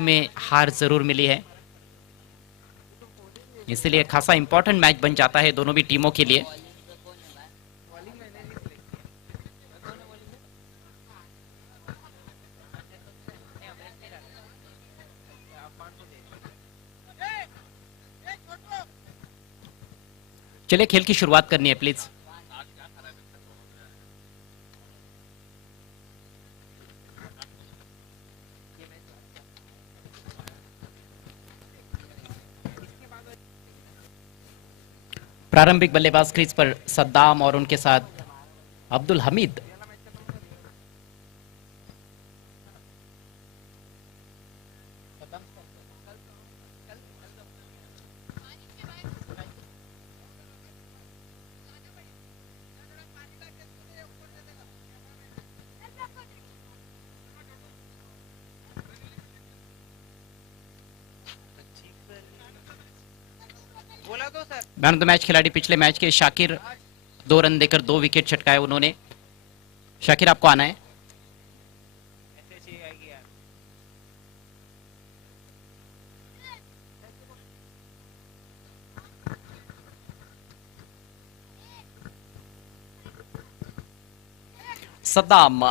में हार जरूर मिली है, इसलिए खासा इंपॉर्टेंट मैच बन जाता है दोनों भी टीमों के लिए। चलिए खेल की शुरुआत करनी है प्लीज। प्रारंभिक बल्लेबाज क्रीज पर सद्दाम और उनके साथ Abdul Hamid. Man of the match खिलाड़ी पिछले मैच के शाकिर, 2 रन देकर 2 विकेट छटकाए उन्होंने। शाकिर आपको आना है। Saddam,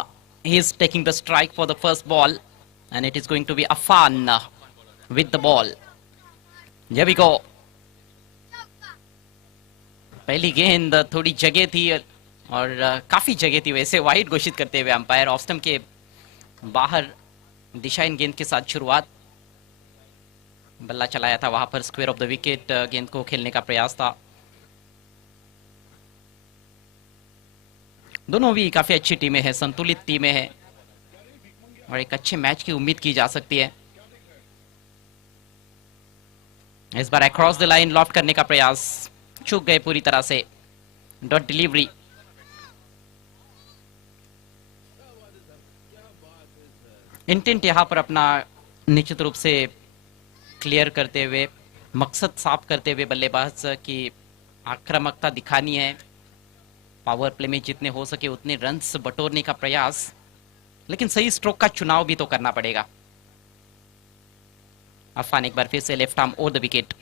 he is taking the strike for the first ball and it is going to be Afan with the ball. Here we go. पहली गेंद थोड़ी जगह थी और काफी जगह थी, वैसे वाइड घोषित करते हुए अंपायर। ऑफ स्टंप के बाहर दिशाहीन गेंद के साथ शुरुआत, बल्ला चलाया था वहां पर स्क्वायर ऑफ द विकेट, गेंद को खेलने का प्रयास था। दोनों भी काफी अच्छी टीमें हैं, संतुलित टीमें हैं और एक अच्छे मैच की उम्मीद की जा सकती है। इस बार अक्रॉस द लाइन लॉफ्ट करने का प्रयास, चूक गए पूरी तरह से। Dot delivery. इंटेंट यहां पर अपना निश्चित रूप से क्लियर करते हुए, मकसद साफ करते हुए बल्लेबाज की आक्रामकता दिखानी है। पावर प्ले में जितने हो सके उतने रन्स बटोरने का प्रयास, लेकिन सही स्ट्रोक का चुनाव भी तो करना पड़ेगा। अफान एक बार फिर से left arm over the wicket.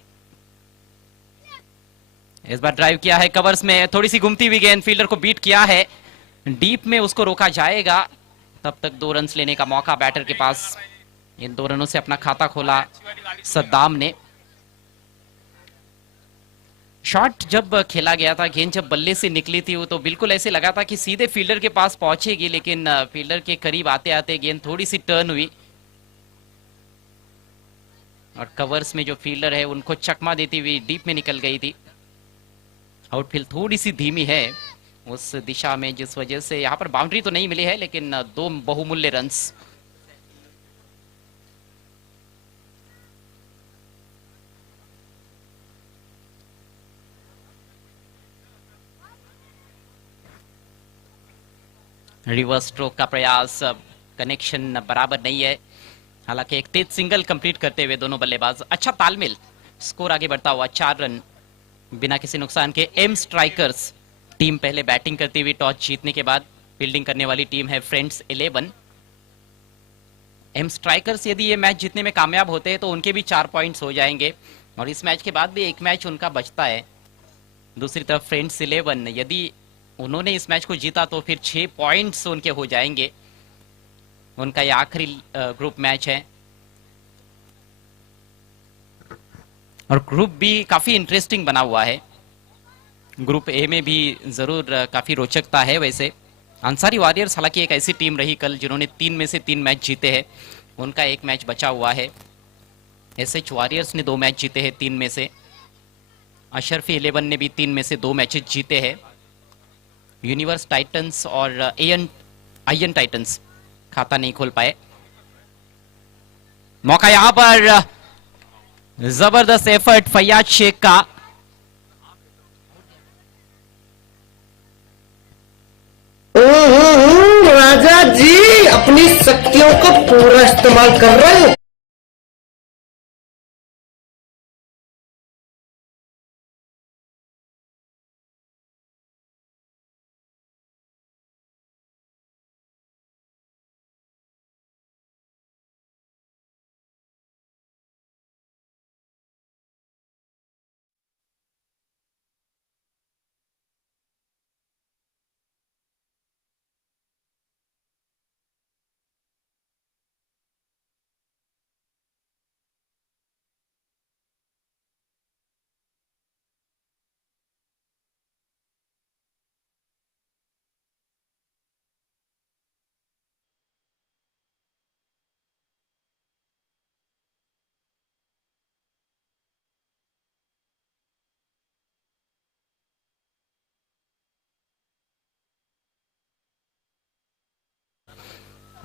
इस बार ड्राइव किया है कवर्स में, थोड़ी सी घूमती हुई गेंद, फील्डर को बीट किया है, डीप में उसको रोका जाएगा। तब तक 2 रन्स लेने का मौका बैटर के पास। इन 2 रनों से अपना खाता खोला सद्दाम ने। शॉट जब खेला गया था, गेंद जब बल्ले से निकली थी, वो तो बिल्कुल ऐसे लगा था कि सीधे फील्डर के पास पहुंचेगी, लेकिन फील्डर के करीब आते आते गेंद थोड़ी सी टर्न हुई और कवर्स में जो फील्डर है उनको चकमा देती हुई डीप में निकल गई थी। आउटफील्ड थोड़ी सी धीमी है उस दिशा में, जिस वजह से यहां पर बाउंड्री तो नहीं मिली है, लेकिन 2 बहुमूल्य रन्स। रिवर्स स्ट्रोक का प्रयास, कनेक्शन बराबर नहीं है। हालांकि एक तेज सिंगल कंप्लीट करते हुए दोनों बल्लेबाज, अच्छा तालमेल, स्कोर आगे बढ़ता हुआ 4 रन बिना किसी नुकसान के। एम स्ट्राइकर्स टीम पहले बैटिंग करती हुई टॉस जीतने के बाद, फील्डिंग करने वाली टीम है फ्रेंड्स 11। एम स्ट्राइकर्स यदि ये मैच जीतने में कामयाब होते हैं तो उनके भी 4 पॉइंट्स हो जाएंगे और इस मैच के बाद भी एक मैच उनका बचता है। दूसरी तरफ फ्रेंड्स 11 यदि उन्होंने इस मैच को जीता तो फिर 6 पॉइंट्स उनके हो जाएंगे। उनका ये आखिरी ग्रुप मैच है और ग्रुप बी काफी इंटरेस्टिंग बना हुआ है। ग्रुप ए में भी जरूर काफी रोचकता है। वैसे अंसारी वॉरियर्स हालांकि एक ऐसी टीम रही कल जिन्होंने 3 में से 3 मैच जीते हैं, उनका एक मैच बचा हुआ है। एसएच वॉरियर्स ने 2 मैच जीते हैं 3 में से। अशरफी 11 ने भी 3 में से 2 मैचेस जीते हैं। यूनिवर्स टाइटंस और आयन टाइटंस खाता नहीं खोल पाए। मौका यहां पर, जबरदस्त एफर्ट फैयाज शेख का। राजा जी अपनी शक्तियों का पूरा इस्तेमाल कर रहे हो।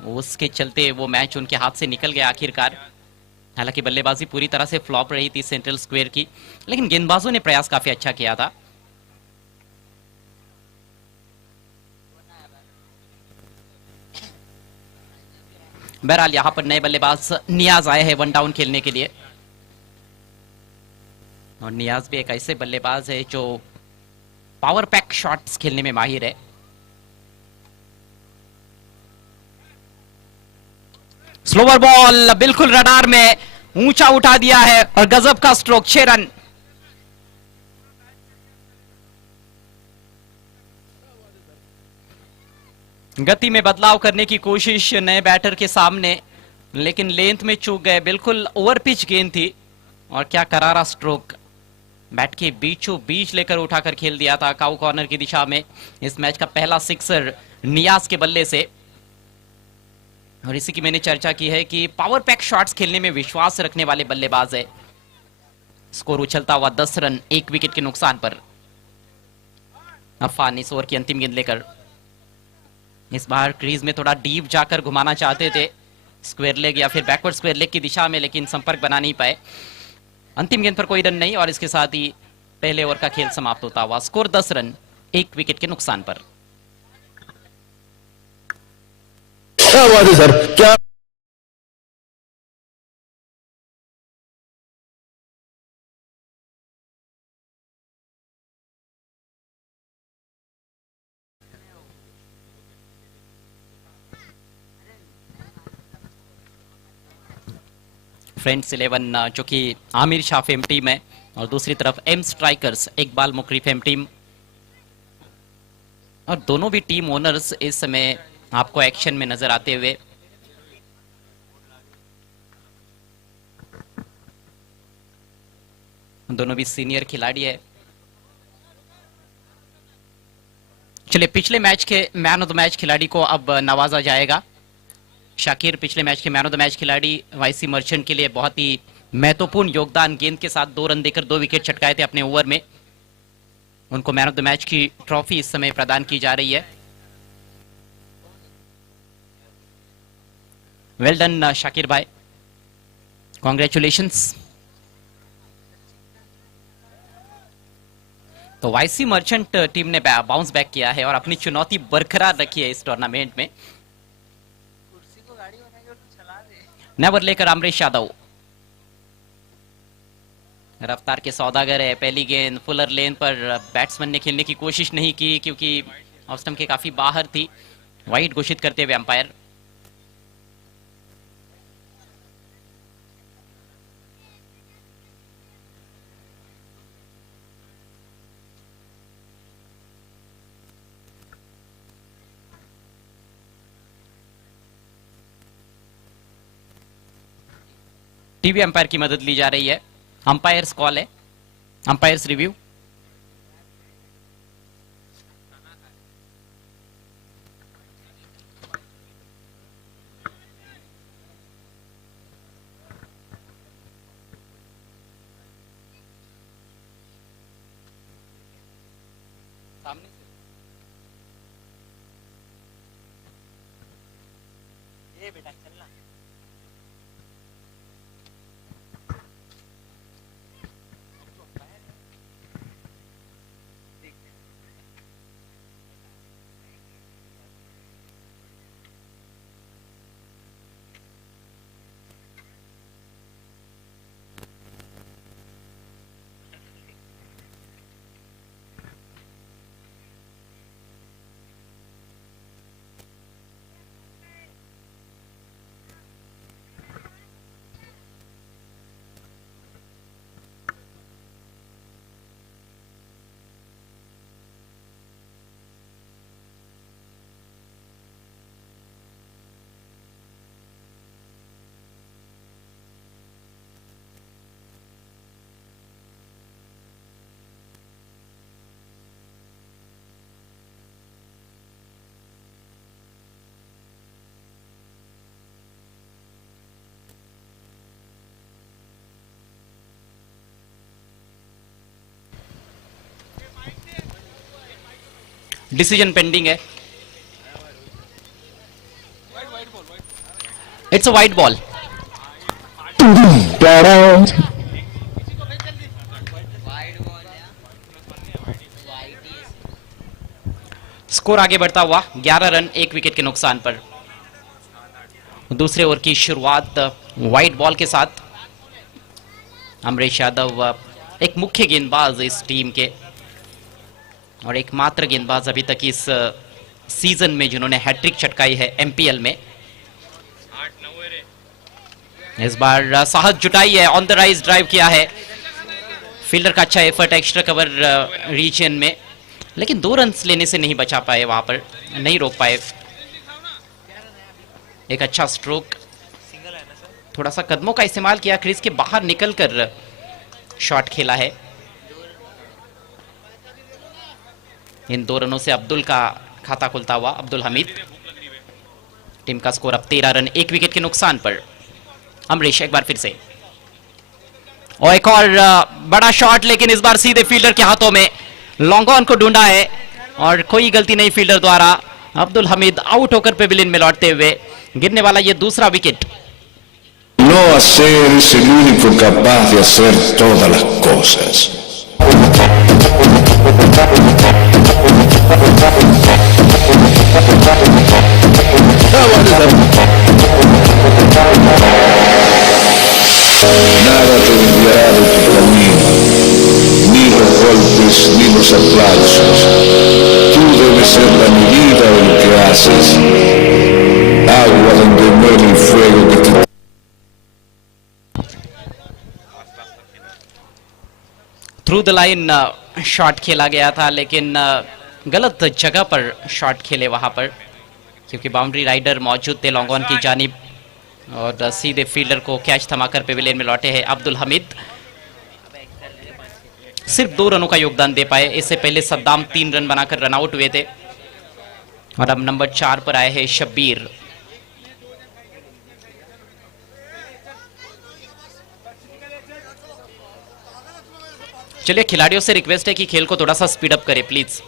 उसके चलते वो मैच उनके हाथ से निकल गया आखिरकार। हालांकि बल्लेबाजी पूरी तरह से फ्लॉप रही थी सेंट्रल स्क्वायर की, लेकिन गेंदबाजों ने प्रयास काफी अच्छा किया था। बहरहाल यहां पर नए बल्लेबाज नियाज आए हैं वन डाउन खेलने के लिए, और नियाज भी एक ऐसे बल्लेबाज है जो पावर पैक शॉट्स खेलने में माहिर है। स्लोवर बॉल बिल्कुल रडार में ऊंचा उठा दिया है और गजब का स्ट्रोक, 6 रन। गति में बदलाव करने की कोशिश नए बैटर के सामने, लेकिन लेंथ में चूक गए। बिल्कुल ओवर पिच गेंद थी और क्या करारा स्ट्रोक, बैट के बीचों बीच लेकर उठाकर खेल दिया था काउ कॉर्नर की दिशा में। इस मैच का पहला सिक्सर नियाज के बल्ले से, और इसी की मैंने चर्चा की है कि पावर पैक शॉट्स खेलने में विश्वास रखने वाले बल्लेबाज है। स्कोर उछलता हुआ 10 रन 1 विकेट के नुकसान पर। अफान इस ओवर की अंतिम गेंद लेकर इस बार क्रीज में थोड़ा डीप जाकर घुमाना चाहते थे स्क्वायर लेग या फिर बैकवर्ड स्क्वायर लेग की दिशा में, लेकिन संपर्क बना नहीं पाए। अंतिम गेंद पर कोई रन नहीं और इसके साथ ही पहले ओवर का खेल समाप्त होता हुआ। स्कोर 10 रन 1 विकेट के नुकसान पर। क्या बात है सर, क्या फ्रेंड्स 11 जो कि आमिर शाह फेम टीम है, और दूसरी तरफ M strikers Iqbal Mukri fame team, और दोनों भी टीम ओनर्स इस समय आपको एक्शन में नजर आते हुए। दोनों भी सीनियर खिलाड़ी है। चलिए पिछले मैच के मैन ऑफ द मैच खिलाड़ी को अब नवाजा जाएगा। शाकिर पिछले मैच के मैन ऑफ द मैच खिलाड़ी, वाईसी मर्चेंट के लिए बहुत ही महत्वपूर्ण योगदान, गेंद के साथ 2 रन देकर 2 विकेट चटकाए थे अपने ओवर में। उनको मैन ऑफ द मैच की ट्रॉफी इस समय प्रदान की जा रही है। वेल डन शाकिर भाई, कॉन्ग्रेचुलेशंस। तो वाईसी मर्चेंट टीम ने बाउंस बैक किया है और अपनी चुनौती बरकरार रखी है इस टूर्नामेंट में। नेवर लेकर अमरीश यादव रफ्तार के सौदागर है। पहली गेंद फुलर लेन पर बैट्समैन ने खेलने की कोशिश नहीं की क्योंकि ऑफ स्टंप के काफी बाहर थी। वाइड घोषित करते हुए अंपायर। टीवी अंपायर की मदद ली जा रही है। अंपायर्स कॉल है, अंपायर्स रिव्यू। सामने से ये बेटा चलना। डिसीजन पेंडिंग है। It's a wide ball. Score आगे बढ़ता हुआ 11 रन 1 विकेट के नुकसान पर। दूसरे ओवर की शुरुआत वाइड बॉल के साथ। अमरीश यादव एक मुख्य गेंदबाज इस टीम के और एकमात्र गेंदबाज अभी तक इस सीजन में जिन्होंने हैट्रिक चटकाई है एमपीएल में। इस बार साहस जुटाई है, ऑन द राइज ड्राइव किया है। फील्डर का अच्छा एफर्ट एक्स्ट्रा कवर रीजन में, लेकिन 2 रन्स लेने से नहीं बचा पाए, वहां पर नहीं रोक पाए। एक अच्छा स्ट्रोक, थोड़ा सा कदमों का इस्तेमाल किया, क्रीज के बाहर निकलकर शॉट खेला है। इन 2 रनों से अब्दुल का खाता खुलता हुआ, अब्दुल हमीद। टीम का स्कोर अब 13 रन 1 विकेट के नुकसान पर। अमरीश एक बार फिर से, और एक और बड़ा शॉट, लेकिन इस बार सीधे फील्डर के हाथों में। लॉन्ग ऑन को ढूंढा है और कोई गलती नहीं फील्डर द्वारा। अब्दुल हमीद आउट होकर पेविलियन में लौटते हुए, गिरने वाला ये दूसरा wicket. No hacer es el único capaz de hacer todas las cosas. Nada te desviará de tu camino, ni los golpes ni los aplausos. Tú debes ser la medida de lo que haces. Agua donde muere el fuego que te... through the line shot खेला गया था, लेकिन गलत जगह पर shot खेले वहां पर, क्योंकि बाउंड्री राइडर मौजूद थे लॉन्ग ऑन की जानिब, और सीधे फील्डर को कैच थमाकर पेविलियन में लौटे हैं अब्दुल हमीद। सिर्फ 2 रनों का योगदान दे पाए। इससे पहले सद्दाम 3 रन बनाकर रन आउट हुए थे, और अब नंबर 4 पर आए हैं शब्बीर। चलिए, खिलाड़ियों से रिक्वेस्ट है कि खेल को थोड़ा सा स्पीड अप करें प्लीज।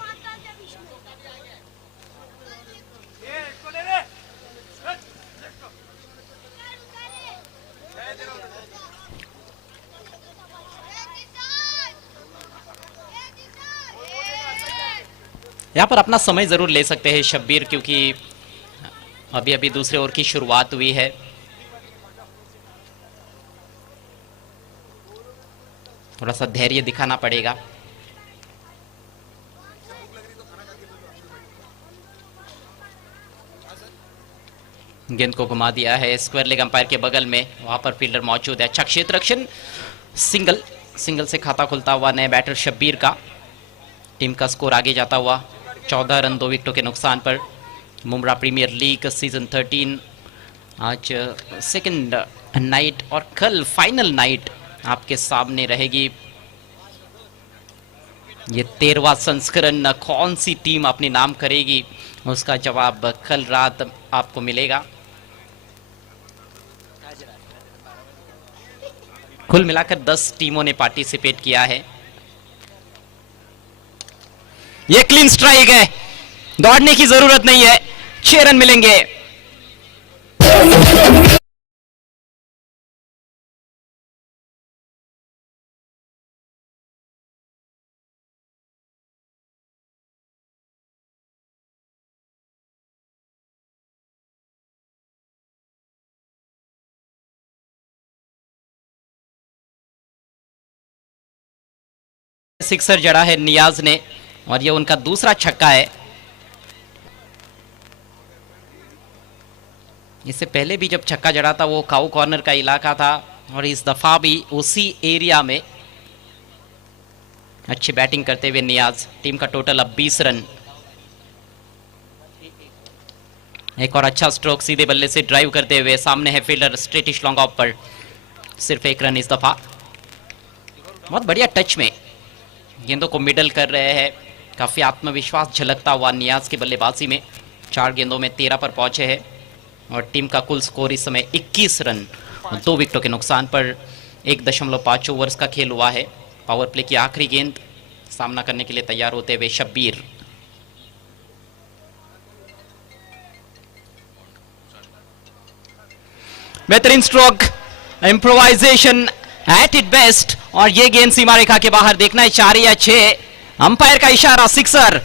यहां पर अपना समय जरूर ले सकते हैं शब्बीर, क्योंकि अभी अभी दूसरे ओवर की शुरुआत हुई है। थोड़ा सा धैर्य दिखाना पड़ेगा। गेंद को घुमा दिया है स्क्वायर लेग अंपायर के बगल में, वहां पर फील्डर मौजूद है। अच्छा क्षेत्र रक्षण, सिंगल से खाता खुलता हुआ नए बैटर शब्बीर का। टीम का स्कोर आगे जाता हुआ 14 रन 2 विकेटों के नुकसान पर। मुंब्रा प्रीमियर लीग सीजन 13 आज सेकंड नाइट, और कल फाइनल नाइट आपके सामने रहेगी। ये 13वां संस्करण कौन सी टीम अपने नाम करेगी, उसका जवाब कल रात आपको मिलेगा। कुल मिलाकर 10 टीमों ने पार्टिसिपेट किया है। ये क्लीन स्ट्राइक है, दौड़ने की जरूरत नहीं है, 6 रन मिलेंगे। सिक्सर जड़ा है नियाज ने, और ये उनका दूसरा छक्का है। इससे पहले भी जब छक्का जड़ा था वो काऊ कॉर्नर का इलाका था, और इस दफा भी उसी एरिया में अच्छी बैटिंग करते हुए नियाज। टीम का टोटल अब 20 रन। एक और अच्छा स्ट्रोक सीधे बल्ले से ड्राइव करते हुए, सामने है फील्डर स्ट्रेटिश लॉन्ग ऑफ पर। सिर्फ 1 रन इस दफा। बहुत बढ़िया टच में गेंदों को मिडल कर रहे हैं, काफी आत्मविश्वास झलकता हुआ नियाज की बल्लेबाजी में। 4 गेंदों में 13 पर पहुंचे हैं, और टीम का कुल स्कोर इस समय 21 रन 2 विकेटों के नुकसान पर। 1.5 ओवर्स का खेल हुआ है। पावर प्ले की आखिरी गेंद, सामना करने के लिए तैयार होते हुए शब्बीर। बेहतरीन stroke, improvisation at it best. और ये गेंद सीमा रेखा के बाहर, देखना है 4 या 6। अंपायर का इशारा, सिक्सर।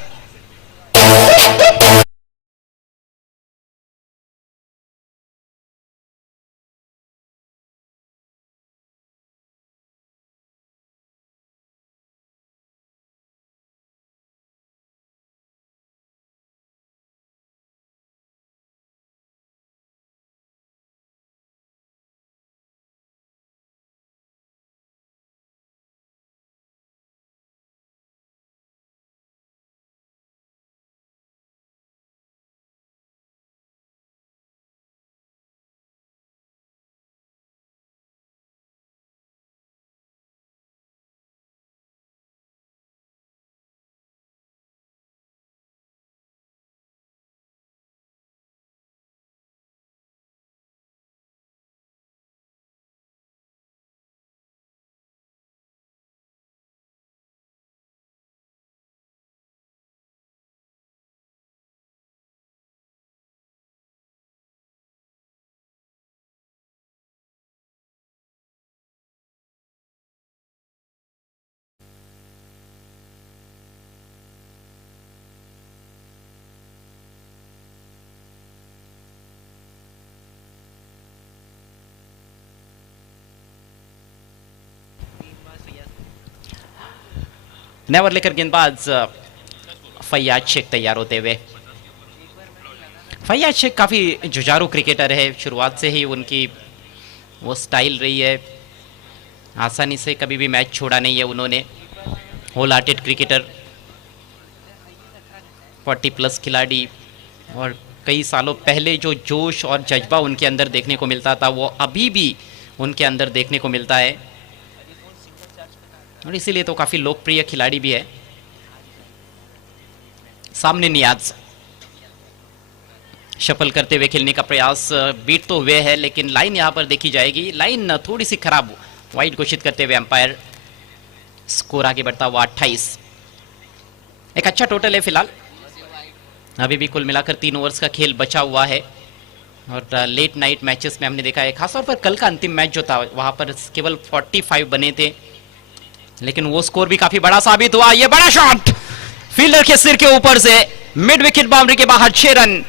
नेवर लेकर गेंदबाज फैयाज शेख तैयार होते हुए। फैयाज शेख काफ़ी जुझारू क्रिकेटर है, शुरुआत से ही उनकी वो स्टाइल रही है, आसानी से कभी भी मैच छोड़ा नहीं है उन्होंने। होल हार्टेड क्रिकेटर, 40+ खिलाड़ी, और कई सालों पहले जो जोश और जज्बा उनके अंदर देखने को मिलता था वो अभी भी उनके अंदर देखने को मिलता है, और इसीलिए तो काफ़ी लोकप्रिय खिलाड़ी भी है। सामने नियाज शफल करते हुए खेलने का प्रयास, बीट तो हुए है लेकिन लाइन यहां पर देखी जाएगी, लाइन थोड़ी सी खराब, वाइड घोषित करते हुए अंपायर। स्कोर आगे बढ़ता हुआ 28। एक अच्छा टोटल है फिलहाल, अभी भी कुल मिलाकर 3 ओवर्स का खेल बचा हुआ है। और लेट नाइट मैचेस में हमने देखा है, खासतौर पर कल का अंतिम मैच जो था वहां पर केवल 45 बने थे, लेकिन वो स्कोर भी काफी बड़ा साबित हुआ। ये बड़ा शॉट फील्डर के सिर के ऊपर से, मिड विकेट बाउंड्री के बाहर, 6 रन।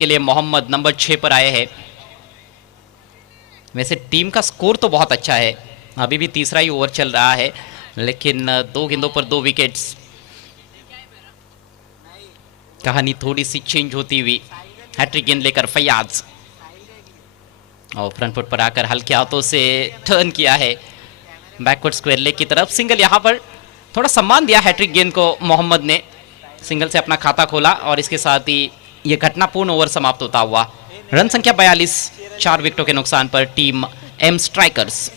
के लिए मोहम्मद नंबर 6 पर आए हैं। वैसे टीम का स्कोर तो बहुत अच्छा है, अभी भी तीसरा ही ओवर चल रहा है, लेकिन 2 गेंदों पर 2 विकेट्स। कहानी थोड़ी सी चेंज होती हुई। हैट्रिक गेंद लेकर फैयाज, और फ्रंट फुट पर आकर हल्के हाथों से टर्न किया है बैकवर्ड स्क्वायर लेग की तरफ। सिंगल, यहाँ पर थोड़ा सम्मान दिया हैट्रिक गेंद को मोहम्मद ने, सिंगल से अपना खाता खोला और इसके साथ ही ये घटनापूर्ण ओवर समाप्त होता हुआ। रन संख्या 42, 4 विकेटों के नुकसान पर टीम एम स्ट्राइकर्स।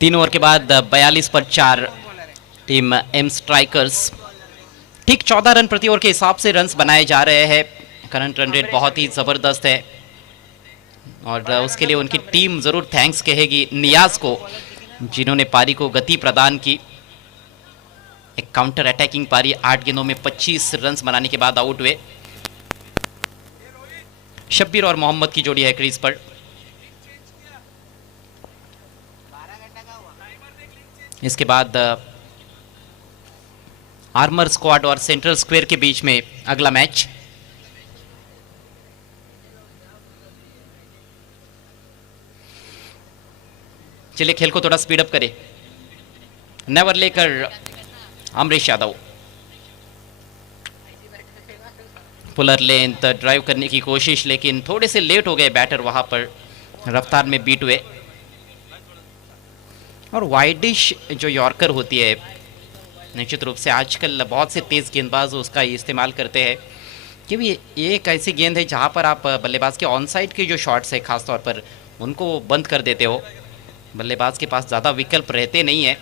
तीन ओवर के बाद 42 पर 4 टीम एम स्ट्राइकर्स। ठीक 14 रन प्रति ओवर के हिसाब से रन्स बनाए जा रहे हैं। करंट रन रेट बहुत ही ज़बरदस्त है और उसके लिए उनकी टीम ज़रूर थैंक्स कहेगी नियाज को, जिन्होंने पारी को गति प्रदान की। एक काउंटर अटैकिंग पारी, 8 गेंदों में 25 रन्स बनाने के बाद आउट हुए। शब्बीर और मोहम्मद की जोड़ी है क्रीज पर। इसके बाद आर्मर स्क्वाड और सेंट्रल स्क्वायर के बीच में अगला मैच। चलिए खेल को थोड़ा स्पीड अप करें। नेवर लेकर Amrish Yadav, puller length drive करने की कोशिश, लेकिन थोड़े से लेट हो गए बैटर, वहां पर रफ्तार में बीट हुए। और वाइडिश जो यॉर्कर होती है, निश्चित रूप से आजकल बहुत से तेज़ गेंदबाज उसका इस्तेमाल करते हैं, क्योंकि ये एक ऐसी गेंद है जहां पर आप बल्लेबाज के ऑन साइड के जो शॉट्स है खासतौर पर उनको बंद कर देते हो। बल्लेबाज के पास ज़्यादा विकल्प रहते नहीं है।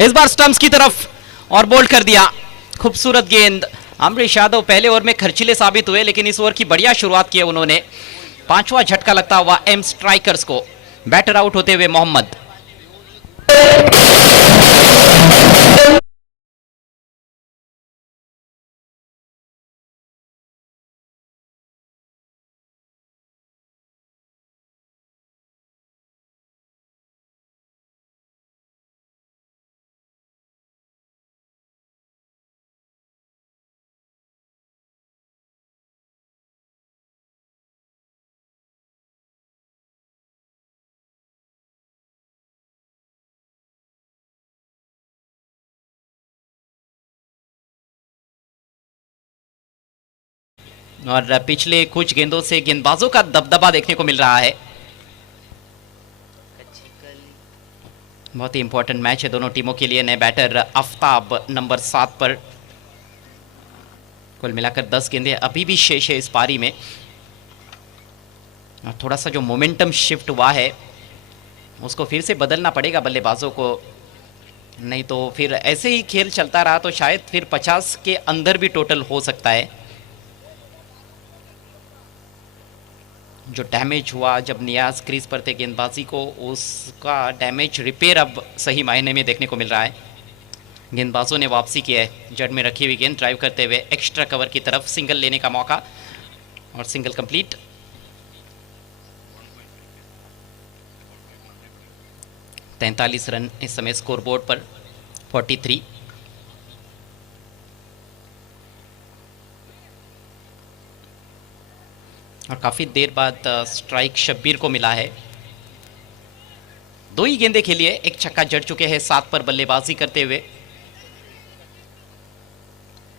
इस बार स्टंप्स की तरफ और बोल्ड कर दिया, खूबसूरत गेंद। अमरीश यादव पहले ओवर में खर्चीले साबित हुए, लेकिन इस ओवर की बढ़िया शुरुआत की है उन्होंने। 5वां झटका लगता हुआ एम स्ट्राइकर्स को। बैटर आउट होते हुए मोहम्मद। और पिछले कुछ गेंदों से गेंदबाजों का दबदबा देखने को मिल रहा है। बहुत ही इंपॉर्टेंट मैच है दोनों टीमों के लिए। नए बैटर आफ्ताब नंबर 7 पर। कुल मिलाकर 10 गेंदें अभी भी शेष है इस पारी में। और थोड़ा सा जो मोमेंटम शिफ्ट हुआ है उसको फिर से बदलना पड़ेगा बल्लेबाजों को, नहीं तो फिर ऐसे ही खेल चलता रहा तो शायद फिर 50 के अंदर भी टोटल हो सकता है। जो डैमेज हुआ जब नियाज क्रीज पर थे गेंदबाजी को, उसका डैमेज रिपेयर अब सही मायने में देखने को मिल रहा है। गेंदबाजों ने वापसी की है, जड़ में रखी हुई गेंद ड्राइव करते हुए एक्स्ट्रा कवर की तरफ सिंगल लेने का मौका और सिंगल कंप्लीट। तैंतालीस रन इस समय स्कोरबोर्ड पर 43। और काफी देर बाद स्ट्राइक शब्बीर को मिला है। दो ही गेंदें खेली है, एक छक्का जड़ चुके हैं 7 पर बल्लेबाजी करते हुए।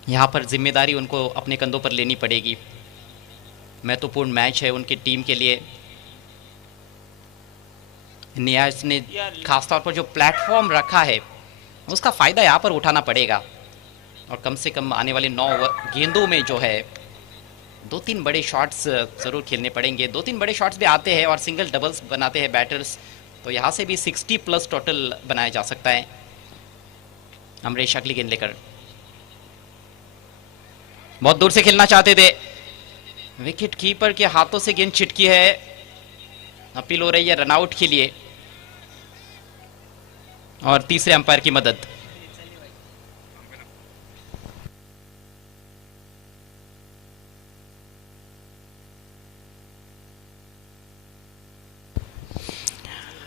यहां पर जिम्मेदारी उनको अपने कंधों पर लेनी पड़ेगी। महत्वपूर्ण मैच है उनकी टीम के लिए। नियाज ने खासतौर पर जो प्लेटफॉर्म रखा है उसका फायदा यहाँ पर उठाना पड़ेगा और कम से कम आने वाले 9 गेंदों में जो है 2-3 बड़े शॉट्स जरूर खेलने पड़ेंगे। 2-3 बड़े शॉट्स भी आते हैं और सिंगल डबल्स बनाते हैं बैटर्स, तो यहाँ से भी 60+ टोटल बनाया जा सकता है। अमरीश अगली गेंद लेकर बहुत दूर से खेलना चाहते थे, विकेट कीपर के हाथों से गेंद छिटकी है। अपील हो रही है रनआउट के लिए और तीसरे अंपायर की मदद।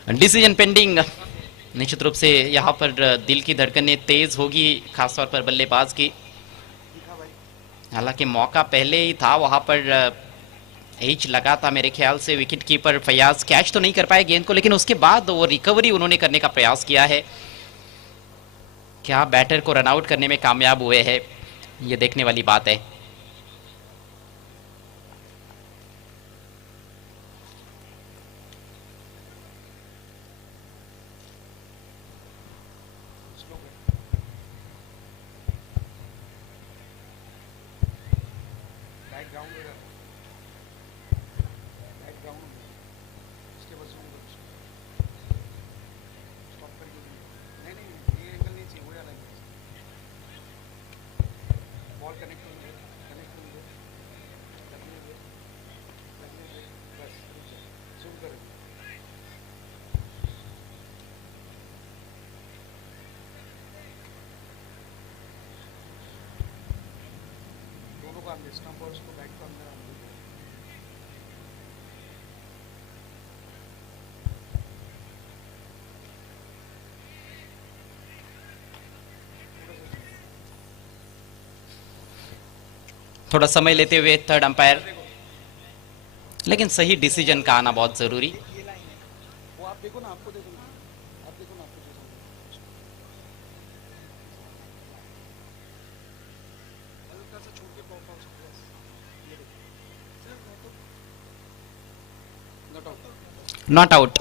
Decision pending. निश्चित रूप से यहां पर दिल की धड़कनें तेज होगी, खासतौर पर बल्लेबाज की। हालांकि मौका पहले ही था, वहां पर एज लगा था मेरे ख्याल से। विकेट कीपर फयाज कैच तो नहीं कर पाए गेंद को, लेकिन उसके बाद वो रिकवरी उन्होंने करने का प्रयास किया है। क्या बैटर को रन आउट करने में कामयाब हुए हैं, ये देखने वाली बात है। थोड़ा समय लेते हुए थर्ड अंपायर, लेकिन सही डिसीजन का आना बहुत जरूरी। नॉट आउट,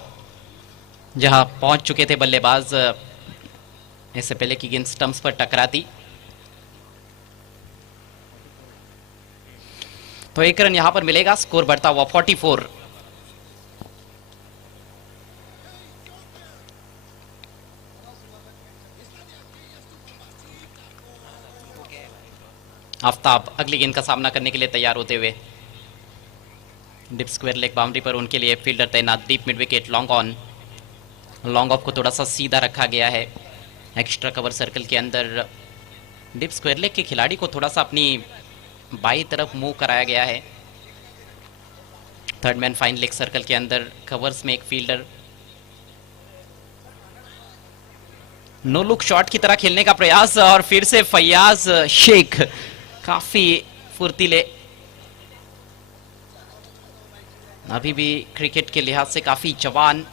जहां पहुंच चुके थे बल्लेबाज। इससे पहले की गेंद स्टंप्स पर टकराती तो 1 रन यहां पर मिलेगा। स्कोर बढ़ता हुआ 44। आफ्ताब अगली गेंद का सामना करने के लिए तैयार होते हुए। डिप स्क्वायर लेग बाउंड्री पर उनके लिए फील्डर तैनात। Deep mid wicket, long on. Long off को थोड़ा सा सीधा रखा गया है एक्स्ट्रा कवर सर्कल के अंदर। डिप स्क्वायर लेग के खिलाड़ी को थोड़ा सा अपनी बाई तरफ मूव कराया गया है। Third man fine leg circle के अंदर कवर्स में एक फील्डर। नो लुक शॉट की तरह खेलने का प्रयास और फिर से फयाज शेख काफी फुर्तीले, अभी भी क्रिकेट के लिहाज से काफी जवान,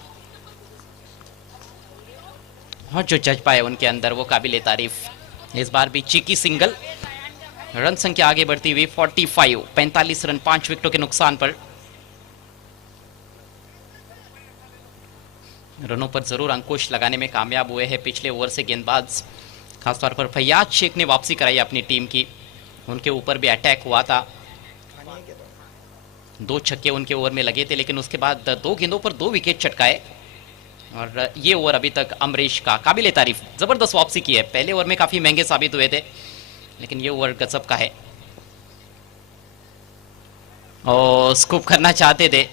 और जो जज्बा है उनके अंदर वो काबिले तारीफ। इस बार भी चीकी सिंगल। रन संख्या आगे बढ़ती हुई 45, 45 रन 5 विकेटों के नुकसान पर। रनों पर जरूर अंकुश लगाने में कामयाब हुए हैं पिछले ओवर से गेंदबाज। खासतौर पर फैयाज शेख ने वापसी कराई अपनी टीम की। उनके ऊपर भी अटैक हुआ था, 2 छक्के उनके ओवर में लगे थे, लेकिन उसके बाद 2 गेंदों पर 2 विकेट चटकाए। और ये ओवर अभी तक अमरीश का काबिले तारीफ, जबरदस्त वापसी की है। पहले ओवर में काफी महंगे साबित हुए थे, लेकिन ये ओवर गजब का है। और स्कूप करना चाहते थे,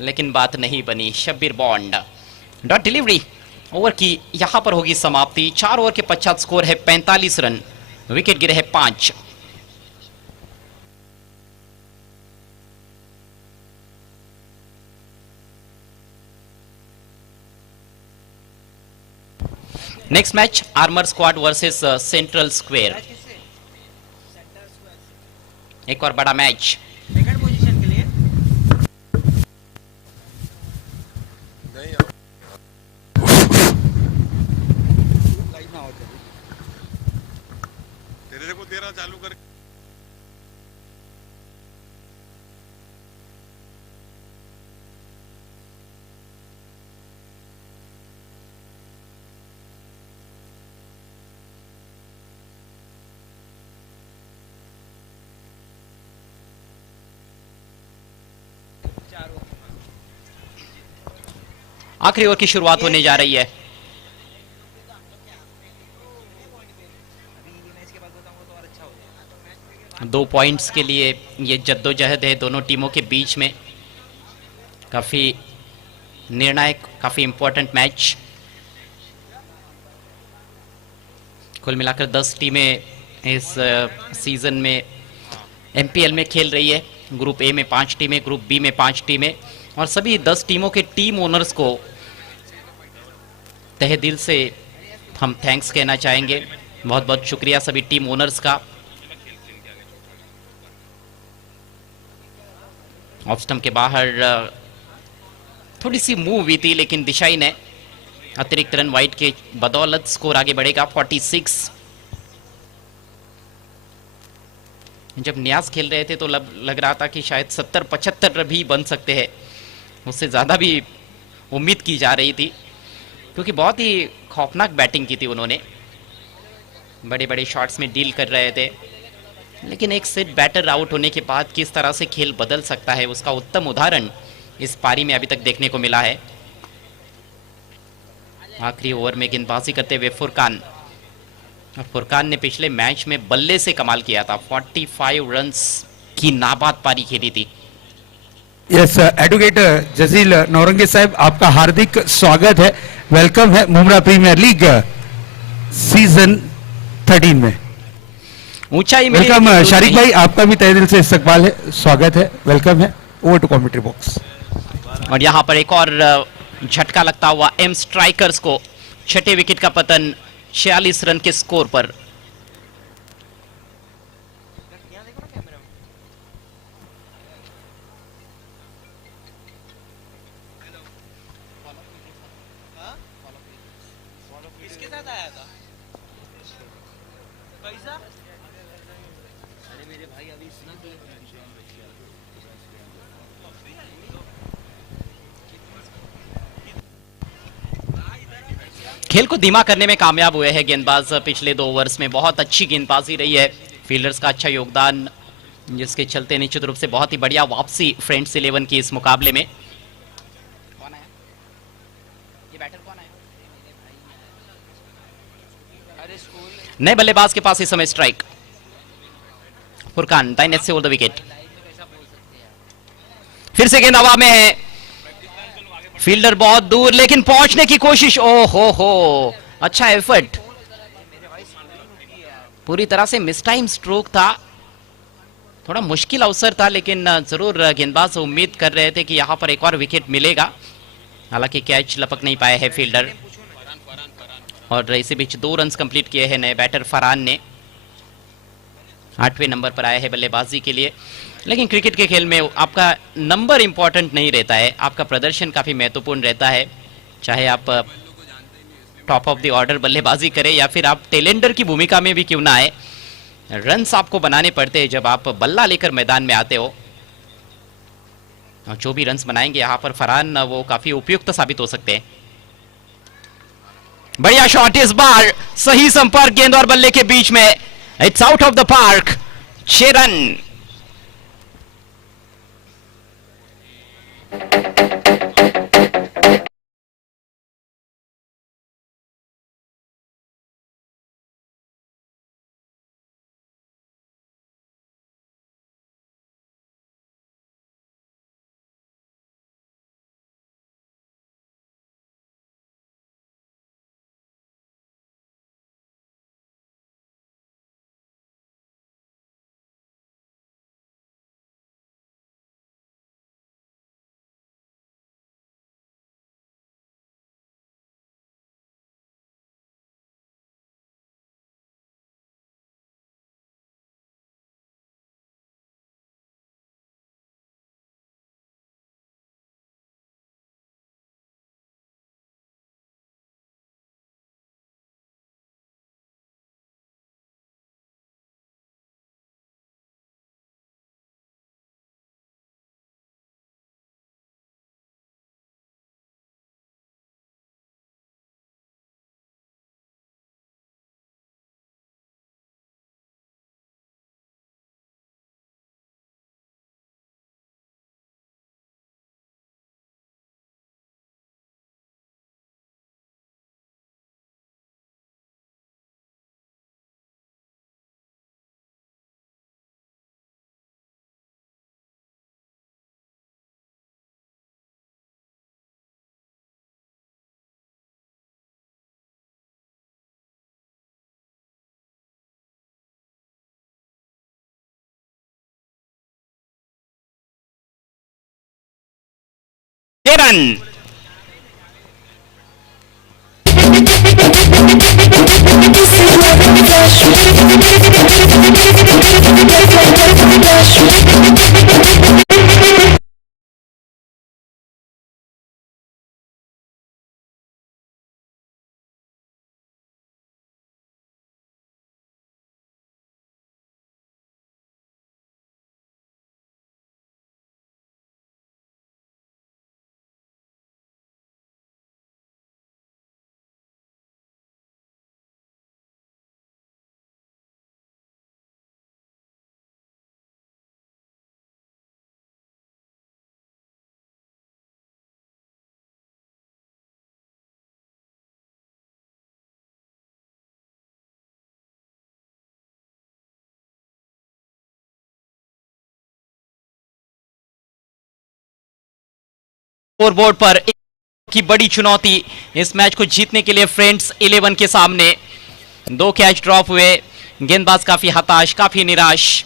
लेकिन बात नहीं बनी। Shabbir bond dot delivery. Over की यहां पर होगी समाप्ति। 4 ओवर के पश्चात स्कोर है 45 रन, विकेट गिरे हैं 5। Next match armour squad versus central square. एक और बड़ा मैच। सेकंड पोजीशन के लिए तेरे को तेरा चालू कर। आखिरी ओवर की शुरुआत होने जा रही है। मैच के बाद बताऊंगा तो और अच्छा हो जाएगा। 2 पॉइंट्स के लिए ये जद्दोजहद है दोनों टीमों के बीच में। काफी निर्णायक, काफी इंपॉर्टेंट मैच। कुल मिलाकर 10 टीमें इस सीजन में एमपीएल में खेल रही है। ग्रुप ए में 5 टीमें, ग्रुप बी में 5 टीमें, और सभी 10 टीमों के टीम ओनर्स को तहे दिल से हम थैंक्स कहना चाहेंगे। बहुत बहुत शुक्रिया सभी टीम ओनर्स का। ऑफ स्टंप के बाहर थोड़ी सी मूव हुई थी, लेकिन दिशाई ने अतिरिक्त रन वाइड के बदौलत स्कोर आगे बढ़ेगा 46। जब न्यास खेल रहे थे तो लग रहा था कि शायद 70-75 भी बन सकते हैं, उससे ज़्यादा भी उम्मीद की जा रही थी, क्योंकि बहुत ही खौफनाक बैटिंग की थी उन्होंने। बड़े बड़े शॉट्स में डील कर रहे थे, लेकिन एक सेट बैटर आउट होने के बाद किस तरह से खेल बदल सकता है, उसका उत्तम उदाहरण इस पारी में अभी तक देखने को मिला है। आखिरी ओवर में गेंदबाजी करते हुए फुरकान, और फुरकान ने पिछले मैच में बल्ले से कमाल किया था। 45 रन्स की नाबाद पारी खेली थी। यस एडवोकेट जजील नौरंगी साहब, आपका हार्दिक स्वागत है, वेलकम है मुमरा प्रीमियर लीग सीजन 13 में। ऊंचाई मिली, वेलकम लेकिन दूर शारिक नहीं। भाई, आपका भी तहे दिल से इस्तकबाल है, स्वागत है, वेलकम है। Over to commentary box. और यहां पर एक और झटका लगता हुआ एम स्ट्राइकर्स को। 6ठे विकेट का पतन 46 रन के स्कोर पर। यहाँ देखो ना कैमरा में। हाँ? किसके साथ आया था? पैसा? अरे मेरे भाई अभी सुना कि खेल को धीमा करने में कामयाब हुए हैं गेंदबाज। पिछले 2 ओवर्स में बहुत अच्छी गेंदबाजी रही है, फील्डर्स का अच्छा योगदान, जिसके चलते निश्चित रूप से बहुत ही बढ़िया वापसी फ्रेंड्स 11 की इस मुकाबले में। कौन आया? ये बैटर कौन आया? अरे स्कूल नए बल्लेबाज के पास इस समय स्ट्राइक। फुरकान दाहिने से ओवर द विकेट। फिर से गेंद हवा में है, फील्डर बहुत दूर, लेकिन पहुंचने की कोशिश। ओ हो, अच्छा एफर्ट। पूरी तरह से मिस टाइम स्ट्रोक था, थोड़ा मुश्किल अवसर था, लेकिन जरूर गेंदबाज उम्मीद कर रहे थे कि यहां पर एक और विकेट मिलेगा। हालांकि कैच लपक नहीं पाए हैं फील्डर, और इसी बीच 2 रन कंप्लीट किए हैं नए बैटर फरहान ने। 8वें नंबर पर आए हैं बल्लेबाजी के लिए। लेकिन क्रिकेट के खेल में आपका नंबर इंपॉर्टेंट नहीं रहता है, आपका प्रदर्शन काफ़ी महत्वपूर्ण रहता है। चाहे आप टॉप ऑफ द ऑर्डर बल्लेबाजी करें या फिर आप टेलेंडर की भूमिका में भी क्यों ना आए, रन्स आपको बनाने पड़ते हैं जब आप बल्ला लेकर मैदान में आते हो। और जो भी रन्स बनाएंगे यहाँ पर फरहान, वो काफ़ी उपयुक्त साबित हो सकते हैं। बढ़िया शॉट, इस बार सही संपर्क गेंद और बल्ले के बीच में। It's out of the park. 6 run. 6 run. Scoreboard पर की बड़ी चुनौती इस मैच को जीतने के लिए फ्रेंड्स 11 के सामने। 2 कैच ड्रॉप हुए, गेंदबाज काफी हताश, काफी निराश।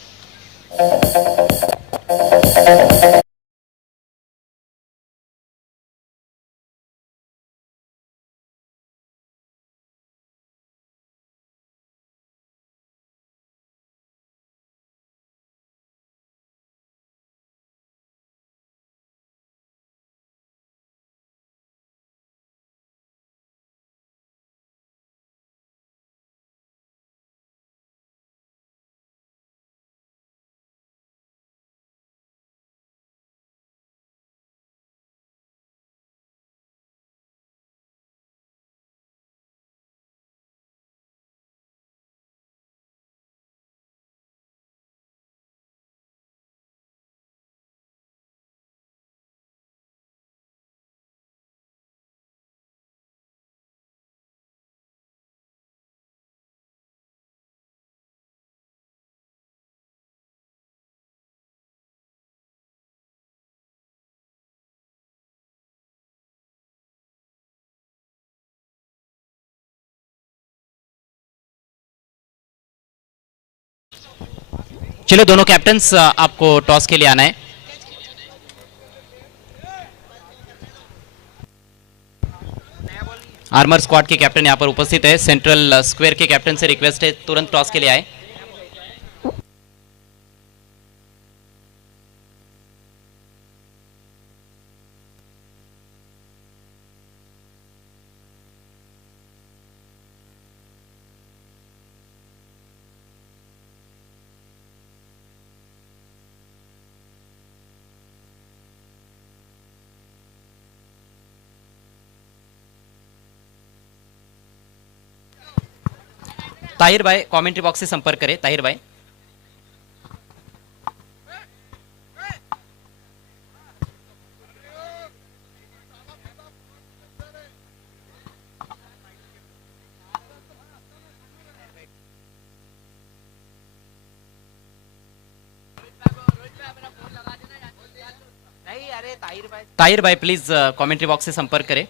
चलो दोनों कैप्टन्स आपको टॉस के लिए आना है। आर्मर स्क्वाड के कैप्टन यहां पर उपस्थित है। सेंट्रल स्क्वायर के कैप्टन से रिक्वेस्ट है तुरंत टॉस के लिए आए। ताहिर भाई कमेंट्री बॉक्स से संपर्क करें। ताहिर भाई ताहिर भाई प्लीज कमेंट्री बॉक्स से संपर्क करें।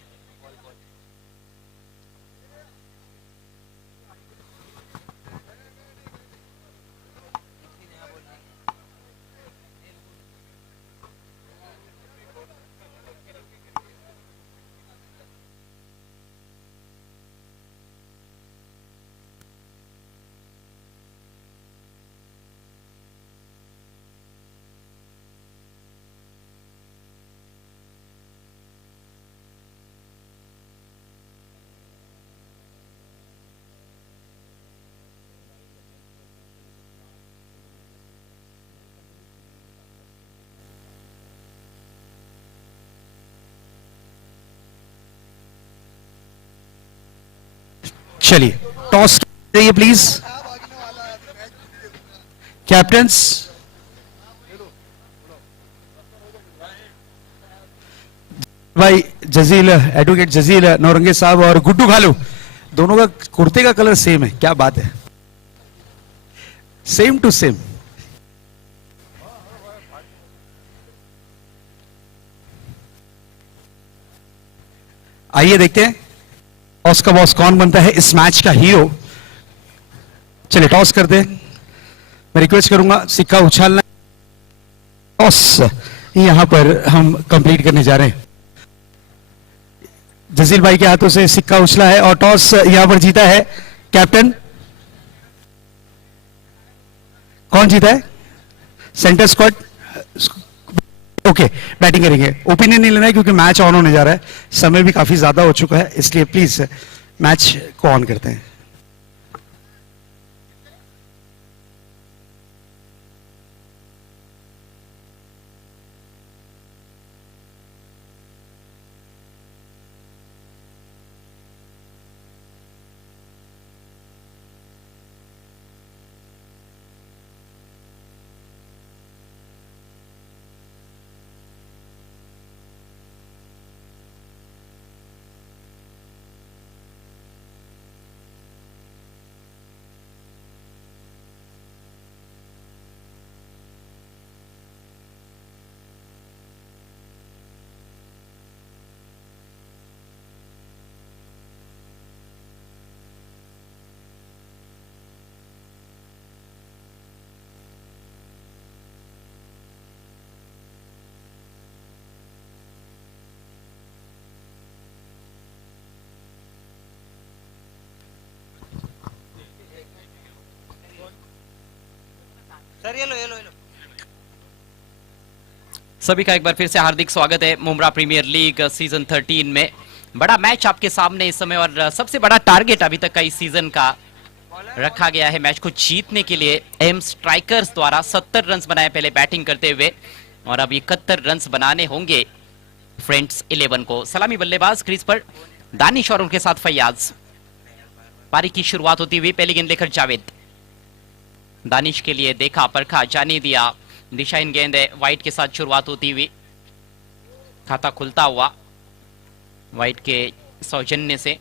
चलिए टॉस चाहिए प्लीज कैप्टन्स। भाई जजील, एडवोकेट जजील नौरंगे साहब और गुड्डू घालू दोनों का कुर्ते का कलर सेम है, क्या बात है, सेम टू सेम। आइए देखते हैं टॉस का बॉस कौन बनता है इस मैच का हीरो। चलिए टॉस करते हैं। मैं रिक्वेस्ट करूंगा सिक्का उछालना। टॉस यहां पर हम कंप्लीट करने जा रहे हैं। जजील भाई के हाथों से सिक्का उछला है और टॉस यहां पर जीता है कैप्टन। कौन जीता है? Centre squad. ओके, बैटिंग करेंगे। ओपिनियन नहीं लेना है क्योंकि मैच ऑन होने जा रहा है, समय भी काफी ज्यादा हो चुका है, इसलिए प्लीज मैच को ऑन करते हैं। सर ये लो ये लो ये लो। सभी का एक बार फिर से हार्दिक स्वागत है मुम्बरा प्रीमियर लीग सीजन 13 में। बड़ा मैच आपके सामने इस समय और सबसे बड़ा टारगेट अभी तक का इस सीजन का रखा गया है मैच को जीतने के लिए। एम स्ट्राइकर्स द्वारा 70 रन्स बनाए पहले बैटिंग करते हुए और अब 71 रन्स बनाने होंगे फ्रेंड्स 11 को। सलामी बल्लेबाज क्रीज पर दानिश और उनके साथ फैयाज। पारी की शुरुआत होती हुई पहली गेंद लेकर जावेद। दानिश के लिए देखा परखा जाने दिया, दिशा इन गेंद है। वाइट के साथ शुरुआत होती हुई, खाता खुलता हुआ वाइट के सौजन्य से।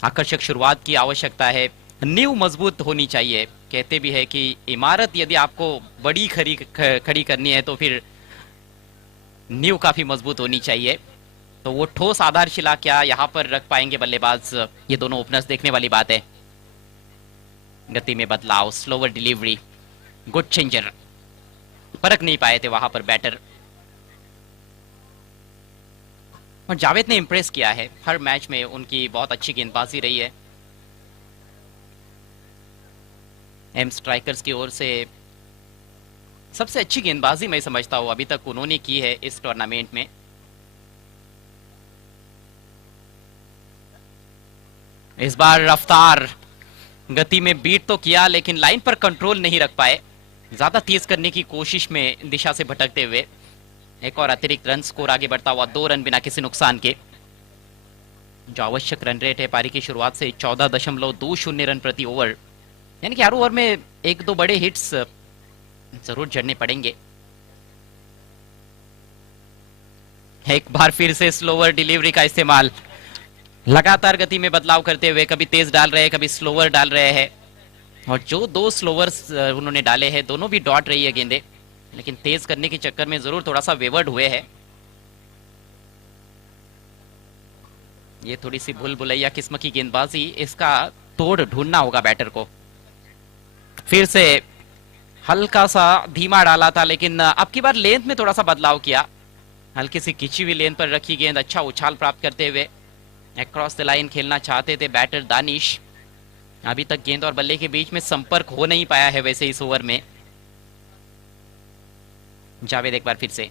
आकर्षक शुरुआत की आवश्यकता है, नींव मजबूत होनी चाहिए। कहते भी है कि इमारत यदि आपको बड़ी खड़ी करनी है तो फिर नींव काफी मजबूत होनी चाहिए। तो वो ठोस आधारशिला क्या यहां पर रख पाएंगे बल्लेबाज, ये दोनों ओपनर्स देखने वाली बात है। गति में बदलाव, स्लोवर डिलीवरी, गुड चेंजर, परख नहीं पाए थे वहां पर बैटर। और जावेद ने इंप्रेस किया है हर मैच में, उनकी बहुत अच्छी गेंदबाजी रही है। एम स्ट्राइकर्स की ओर से सबसे अच्छी गेंदबाजी मैं समझता हूं अभी तक उन्होंने की है इस टूर्नामेंट में। इस बार रफ्तार, गति में बीट तो किया लेकिन लाइन पर कंट्रोल नहीं रख पाए, ज्यादा तेज करने की कोशिश में दिशा से भटकते हुए। एक और अतिरिक्त रन, स्कोर आगे बढ़ता हुआ 2 रन बिना किसी नुकसान के। जो आवश्यक रन रेट है पारी की शुरुआत से 14.20 रन प्रति ओवर, यानी कि हर ओवर में 1-2 बड़े हिट्स जरूर जड़ने पड़ेंगे। एक बार फिर से स्लोवर डिलीवरी का इस्तेमाल, लगातार गति में बदलाव करते हुए, कभी तेज डाल रहे हैं कभी स्लोवर डाल रहे हैं। और जो 2 स्लोवर्स उन्होंने डाले हैं दोनों भी डॉट रही है गेंदें, लेकिन तेज करने के चक्कर में जरूर थोड़ा सा वेवर्ड हुए हैं। ये थोड़ी सी भूल भुलैया किस्म की गेंदबाजी, इसका तोड़ ढूंढना होगा बैटर को। फिर से हल्का सा धीमा डाला था लेकिन अब की बार लेंथ में थोड़ा सा बदलाव किया, हल्की सी खिंची हुई लेंथ पर रखी गेंद, अच्छा उछाल प्राप्त करते हुए अक्रॉस द लाइन खेलना चाहते थे बैटर दानिश। अभी तक गेंद और बल्ले के बीच में संपर्क हो नहीं पाया है वैसे इस ओवर में। जावेद एक बार फिर से,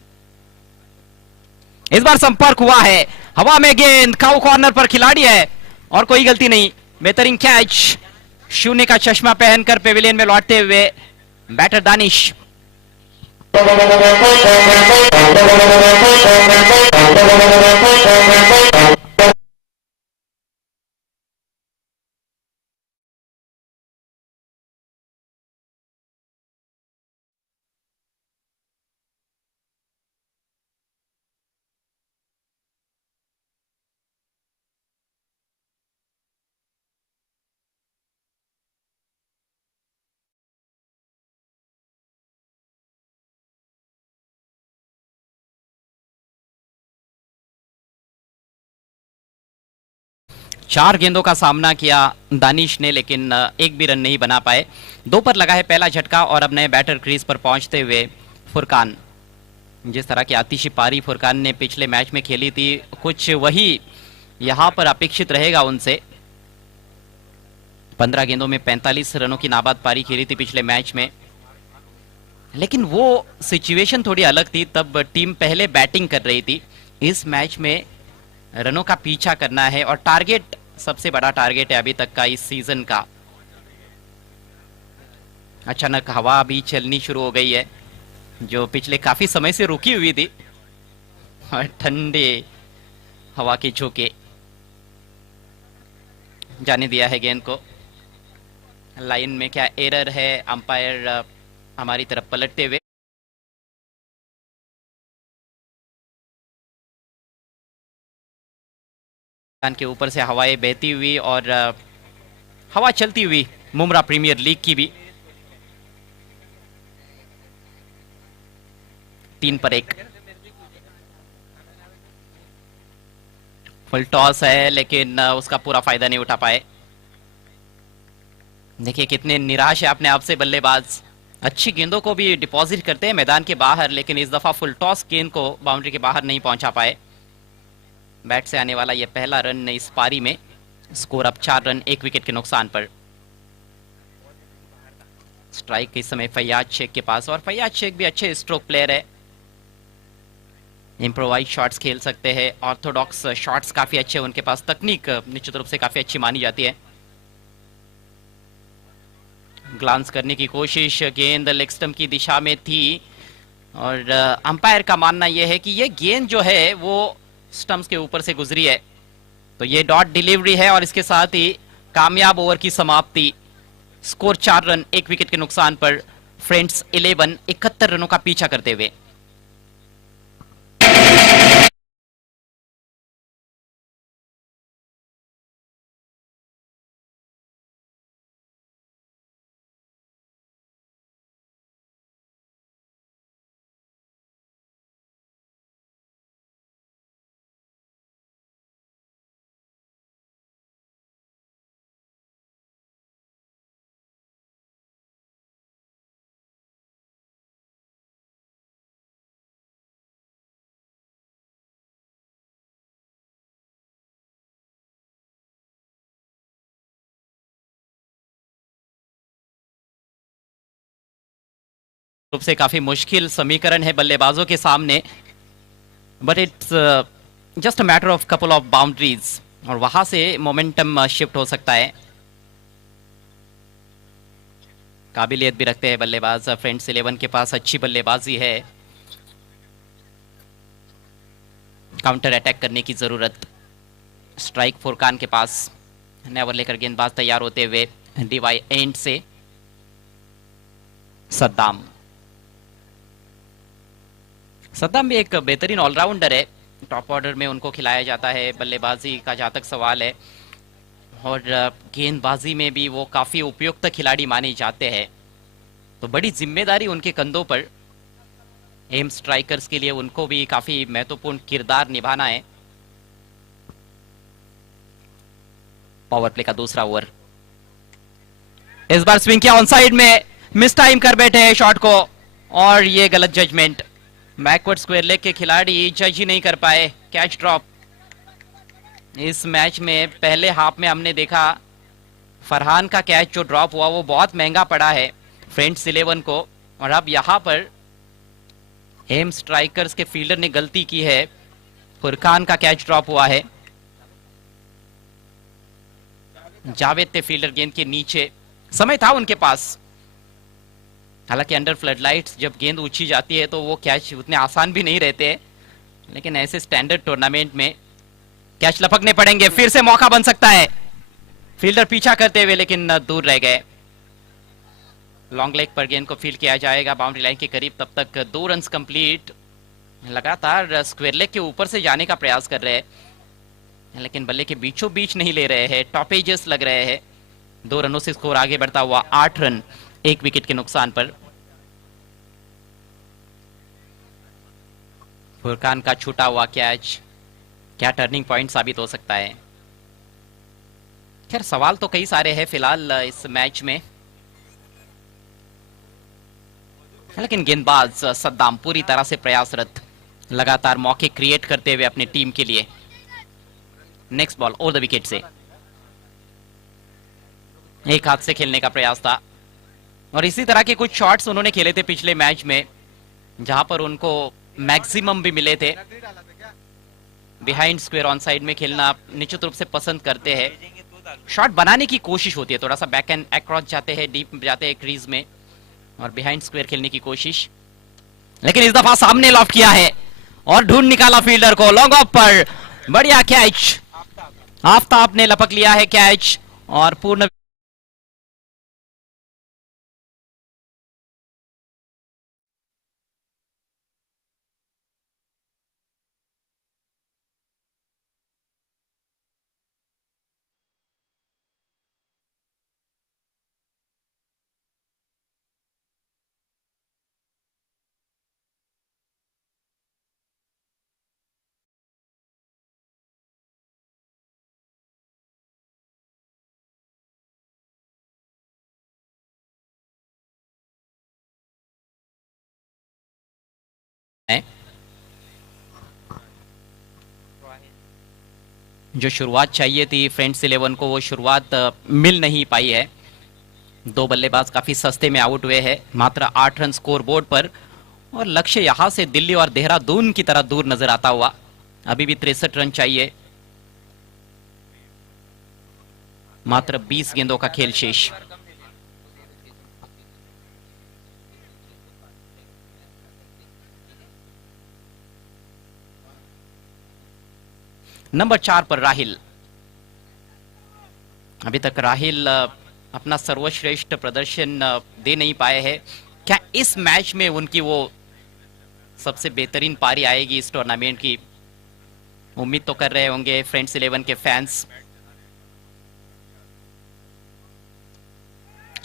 इस बार संपर्क हुआ है, हवा में गेंद, काउ कॉर्नर पर खिलाड़ी है और कोई गलती नहीं। बेहतरीन कैच, शून्य का चश्मा पहनकर पेविलियन में लौटते हुए बैटर दानिश। चार गेंदों का सामना किया दानिश ने लेकिन एक भी रन नहीं बना पाए। 2 पर लगा है पहला झटका और अब नए बैटर क्रीज पर पहुंचते हुए फुरकान। जिस तरह की आतिशी पारी फुरकान ने पिछले मैच में खेली थी, कुछ वही यहां पर अपेक्षित रहेगा उनसे। 15 गेंदों में 45 रनों की नाबाद पारी खेली थी पिछले मैच में, लेकिन वो सिचुएशन थोड़ी अलग थी, तब टीम पहले बैटिंग कर रही थी। इस मैच में रनों का पीछा करना है और टारगेट सबसे बड़ा टारगेट है अभी तक का इस सीजन का। अचानक हवा भी चलनी शुरू हो गई है जो पिछले काफी समय से रुकी हुई थी, और ठंडे हवा के झोंके जाने दिया है गेंद को। लाइन में क्या एरर है, अंपायर हमारी तरफ पलटते हुए। के ऊपर से हवाएं बहती हुई और हवा चलती हुई मुमरा प्रीमियर लीग की भी। 3 पर 1 फुल टॉस है, लेकिन उसका पूरा फायदा नहीं उठा पाए। देखिए कितने निराश है अपने आप से बल्लेबाज। अच्छी गेंदों को भी डिपॉजिट करते हैं मैदान के बाहर, लेकिन इस दफा फुल टॉस गेंद को बाउंड्री के बाहर नहीं पहुंचा पाए। बैट से आने वाला यह पहला रन इस पारी में। स्कोर अब 4 रन 1 विकेट के नुकसान पर। स्ट्राइक इस समय फैयाज शेख के पास, और फैयाज शेख भी अच्छे स्ट्रोक प्लेयर है। इम्प्रोवाइज शॉट्स खेल सकते हैं, ऑर्थोडॉक्स शॉट्स काफी अच्छे उनके पास, तकनीक निश्चित रूप से काफी अच्छी मानी जाती है। ग्लांस करने की कोशिश, गेंद लेग स्टंप की दिशा में थी, और अंपायर का मानना यह है कि यह गेंद जो है वो स्टंप्स के ऊपर से गुजरी है, तो ये डॉट डिलीवरी है और इसके साथ ही कामयाब ओवर की समाप्ति। स्कोर 4 रन 1 विकेट के नुकसान पर। फ्रेंड्स 11 71 रनों का पीछा करते हुए। रूप से काफी मुश्किल समीकरण है बल्लेबाजों के सामने, but it's just a matter of couple of boundaries, और वहां से मोमेंटम शिफ्ट हो सकता है। काबिलियत भी रखते हैं बल्लेबाज फ्रेंड्स 11 के पास, अच्छी बल्लेबाजी है। काउंटर अटैक करने की जरूरत। स्ट्राइक फुरकान के पास, नेवर लेकर गेंदबाज तैयार होते हुए डीवाई एंड से सद्दाम। सद्दाम भी एक बेहतरीन ऑलराउंडर है, टॉप ऑर्डर में उनको खिलाया जाता है बल्लेबाजी का जहाँ तक सवाल है, और गेंदबाजी में भी वो काफ़ी उपयुक्त खिलाड़ी माने जाते हैं। तो बड़ी जिम्मेदारी उनके कंधों पर। एम स्ट्राइकर्स के लिए उनको भी काफ़ी महत्वपूर्ण किरदार निभाना है। पावर प्ले का दूसरा ओवर, इस बार स्विंग किया ऑन साइड में, मिस टाइम कर बैठे हैं शॉट को, और ये गलत जजमेंट। बैकवर्ड स्क्वायर लेग के खिलाड़ी जज ही नहीं कर पाए। Catch drop. इस मैच में पहले हाफ में हमने देखा फरहान का कैच जो ड्रॉप हुआ वो बहुत महंगा पड़ा है फ्रेंड्स 11 को, और अब यहां पर एम स्ट्राइकर्स के फील्डर ने गलती की है। फुरकान का कैच ड्रॉप हुआ है। जावेद थे फील्डर गेंद के नीचे, समय था उनके पास। हालांकि अंडर फ्लड लाइट्स जब गेंद ऊंची जाती है तो वो कैच उतने आसान भी नहीं रहते, लेकिन ऐसे स्टैंडर्ड टूर्नामेंट में कैच लपकने पड़ेंगे। फिर से मौका बन सकता है। फील्डर पीछा करते हुए लेकिन दूर रह गए। लॉन्ग लेग पर गेंद को फील्ड किया जाएगा बाउंड्री लाइन के करीब। तब तक 2 रन्स कंप्लीट। लगातार स्क्वायर लेग के ऊपर से जाने का प्रयास कर रहे हैं, लेकिन बल्ले के बीचों बीच नहीं ले रहे हैं, टॉपेजेस लग रहे हैं। 2 रनों से स्कोर आगे बढ़ता हुआ 8 रन 1 विकेट के नुकसान पर। फुरकान का छूटा हुआ कैच क्या टर्निंग पॉइंट साबित हो सकता है? खैर सवाल तो कई सारे हैं फिलहाल इस मैच में। लेकिन गेंदबाज सद्दाम पूरी तरह से प्रयासरत, लगातार मौके क्रिएट करते हुए अपनी टीम के लिए। Next ball over the wicket से, एक हाथ से खेलने का प्रयास था और इसी तरह के कुछ शॉट्स उन्होंने खेले थे पिछले मैच में, जहां पर उनको मैक्सिमम भी मिले थे। बिहाइंड स्क्वायर ऑन साइड में खेलना निश्चित रूप से पसंद करते हैं, शॉट बनाने की कोशिश होती है, थोड़ा सा बैक एंड अक्रॉस जाते हैं, डीप जाते हैं क्रीज में और बिहाइंड स्क्वायर खेलने की कोशिश। लेकिन इस दफा सामने लॉफ्ट किया है और ढूंढ निकाला फील्डर को लॉन्ग ऑफ पर, बढ़िया कैच, आफताब ने लपक लिया है कैच और पूर्ण है। जो शुरुआत चाहिए थी फ्रेंड्स 11 को, वो शुरुआत मिल नहीं पाई है। दो बल्लेबाज काफी सस्ते में आउट हुए हैं, मात्र 8 रन स्कोर बोर्ड पर, और लक्ष्य यहां से दिल्ली और देहरादून की तरह दूर नजर आता हुआ। अभी भी 63 रन चाहिए, मात्र 20 गेंदों का खेल शेष। नंबर 4 पर राहिल। अभी तक राहिल अपना सर्वश्रेष्ठ प्रदर्शन दे नहीं पाए हैं। क्या इस मैच में उनकी वो सबसे बेहतरीन पारी आएगी इस टूर्नामेंट की? उम्मीद तो कर रहे होंगे फ्रेंड्स 11 के फैंस।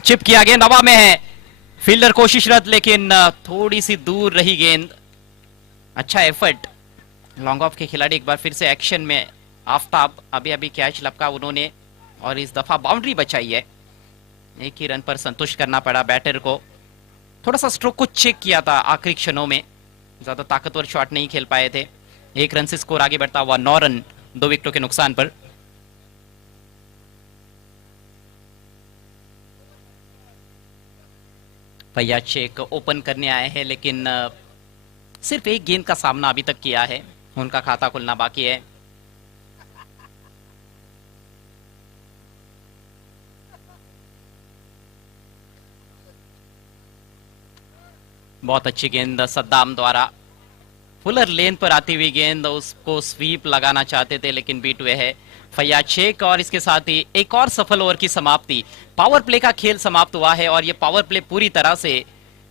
चिप किया, गेंद हवा में है, फील्डर कोशिशरत लेकिन थोड़ी सी दूर रही गेंद। अच्छा एफर्ट, लॉन्ग ऑफ के खिलाड़ी एक बार फिर से एक्शन में। आफताब अभी अभी कैच लपका उन्होंने और इस दफा बाउंड्री बचाई है। एक ही रन पर संतुष्ट करना पड़ा बैटर को। थोड़ा सा स्ट्रोक को चेक किया था आखिरी क्षणों में, ज्यादा ताकतवर शॉट नहीं खेल पाए थे। 1 रन से स्कोर आगे बढ़ता हुआ 9 रन 2 विकेटों के नुकसान पर। फैयाज शेख ओपन करने आए हैं, लेकिन सिर्फ एक गेंद का सामना अभी तक किया है, उनका खाता खुलना बाकी है। बहुत अच्छी गेंद सद्दाम द्वारा, फुलर लेन पर आती हुई गेंद, उसको स्वीप लगाना चाहते थे लेकिन बीट हुए है फैयाज शेख। और इसके साथ ही एक और सफल ओवर की समाप्ति, पावर प्ले का खेल समाप्त हुआ है और यह पावर प्ले पूरी तरह से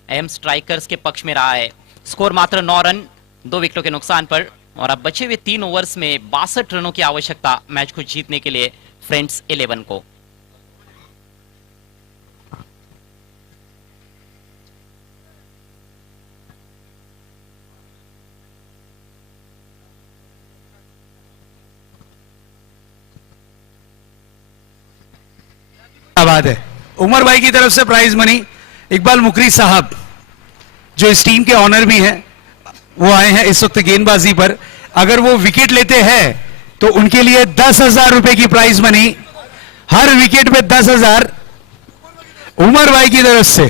एम स्ट्राइकर्स के पक्ष में रहा है। स्कोर मात्र 9 रन 2 विकेटों के नुकसान पर, और अब बचे हुए 3 ओवर्स में 62 रनों की आवश्यकता मैच को जीतने के लिए फ्रेंड्स 11 को। क्या बात है। उमर भाई की तरफ से प्राइज मनी, इकबाल मुकरी साहब जो इस टीम के ऑनर भी हैं, वो आए हैं इस वक्त गेंदबाजी पर। अगर वो विकेट लेते हैं तो उनके लिए 10,000 रुपए की प्राइज मनी, हर विकेट पे 10,000 उमर भाई की तरफ से।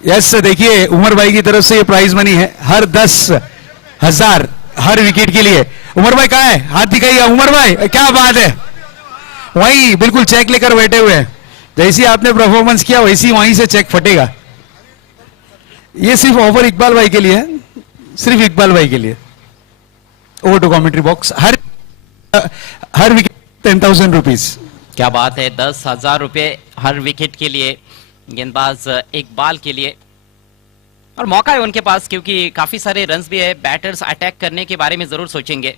यस, देखिए उमर भाई की तरफ से ये प्राइज मनी है, हर 10,000 हर विकेट के लिए। उमर भाई कहाँ है? हाथ दिखाइए उमर भाई, क्या बात है। वही बिल्कुल चेक लेकर बैठे हुए हैं, जैसी आपने परफॉर्मेंस किया वैसी वहीं से चेक फटेगा। ये सिर्फ ऑफर इकबाल भाई के लिए है, सिर्फ इकबाल भाई के लिए। Over to commentary box. हर विकेट 10,000 रुपीज। क्या बात है, 10,000 रुपए हर विकेट के लिए गेंदबाज इकबाल के लिए। और मौका है उनके पास, क्योंकि काफी सारे रन्स भी है, बैटर्स अटैक करने के बारे में जरूर सोचेंगे।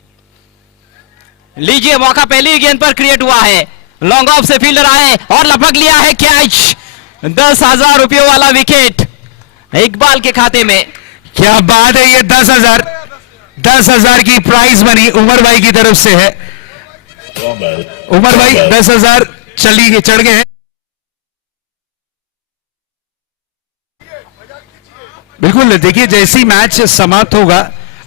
लीजिए मौका, पहली गेंद पर क्रिएट हुआ है, लॉन्ग ऑफ से फील्डर आए और लपक लिया है कैच। 10,000 रुपयों वाला विकेट इकबाल के खाते में। क्या बात है, ये 10,000 की प्राइज मनी उमर भाई की तरफ से है। उमर भाई 10,000 चढ़ गए हैं। बिल्कुल देखिए, जैसे ही मैच समाप्त होगा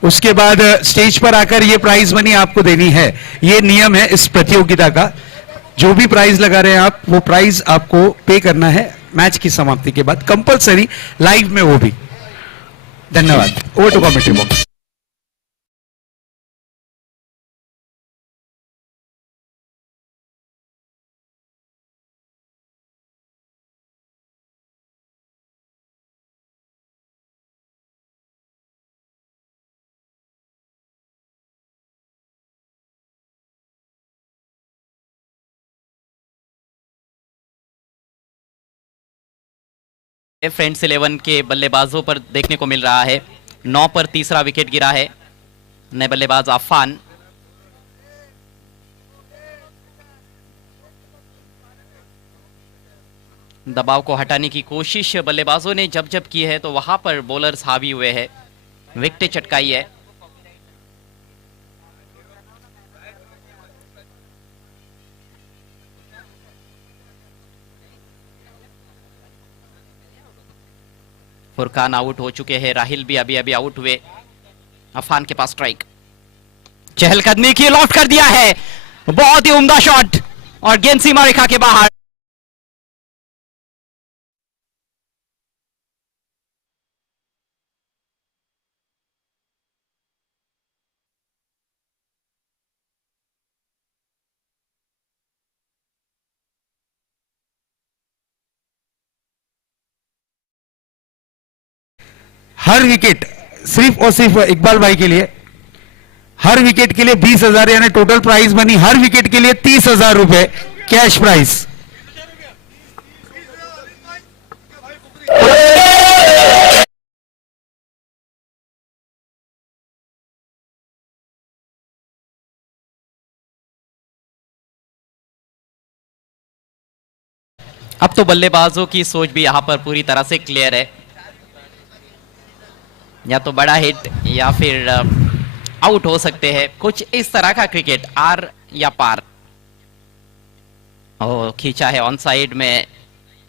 उसके बाद स्टेज पर आकर ये प्राइज मनी आपको देनी है। ये नियम है इस प्रतियोगिता का। जो भी प्राइज लगा रहे हैं आप, वो प्राइज आपको पे करना है मैच की समाप्ति के बाद, कंपलसरी, लाइव में वो भी। धन्यवाद। Over to commentary box. Friends 11 के बल्लेबाजों पर देखने को मिल रहा है। 9 पर तीसरा विकेट गिरा है। नए बल्लेबाज अफान। दबाव को हटाने की कोशिश बल्लेबाजों ने जब जब की है तो वहां पर बॉलर्स हावी हुए हैं, विकेटें चटकाई है। फुरकान आउट हो चुके हैं, राहिल भी अभी अभी आउट हुए। अफान के पास स्ट्राइक, चहलकदमी की, लॉफ्ट कर दिया है, बहुत ही उम्दा शॉट और गेंद सीमा रेखा के बाहर। हर विकेट सिर्फ और सिर्फ इकबाल भाई के लिए, हर विकेट के लिए 20,000 यानी टोटल प्राइज मनी हर विकेट के लिए 30,000 रुपए कैश प्राइज। अब तो बल्लेबाजों की सोच भी यहां पर पूरी तरह से क्लियर है, या तो बड़ा हिट या फिर आउट हो सकते हैं। कुछ इस तरह का क्रिकेट, आर या पार। ओ, खींचा है ऑन साइड में,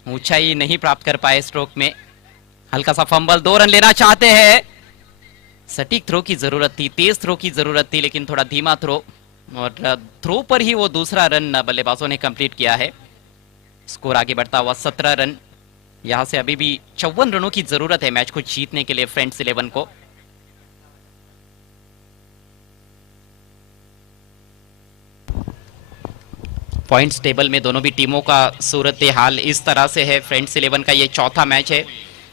ऊंचाई नहीं प्राप्त कर पाए स्ट्रोक में। हल्का सा फंबल, 2 रन लेना चाहते हैं। सटीक थ्रो की जरूरत थी, तेज थ्रो की जरूरत थी, लेकिन थोड़ा धीमा थ्रो, और थ्रो पर ही वो दूसरा रन बल्लेबाजों ने कंप्लीट किया है। स्कोर आगे बढ़ता हुआ 17 रन। यहां से अभी भी 54 रनों की जरूरत है मैच को जीतने के लिए फ्रेंड्स 11 को। पॉइंट्स टेबल में दोनों भी टीमों का सूरत हाल इस तरह से है। फ्रेंड्स 11 का ये चौथा मैच है,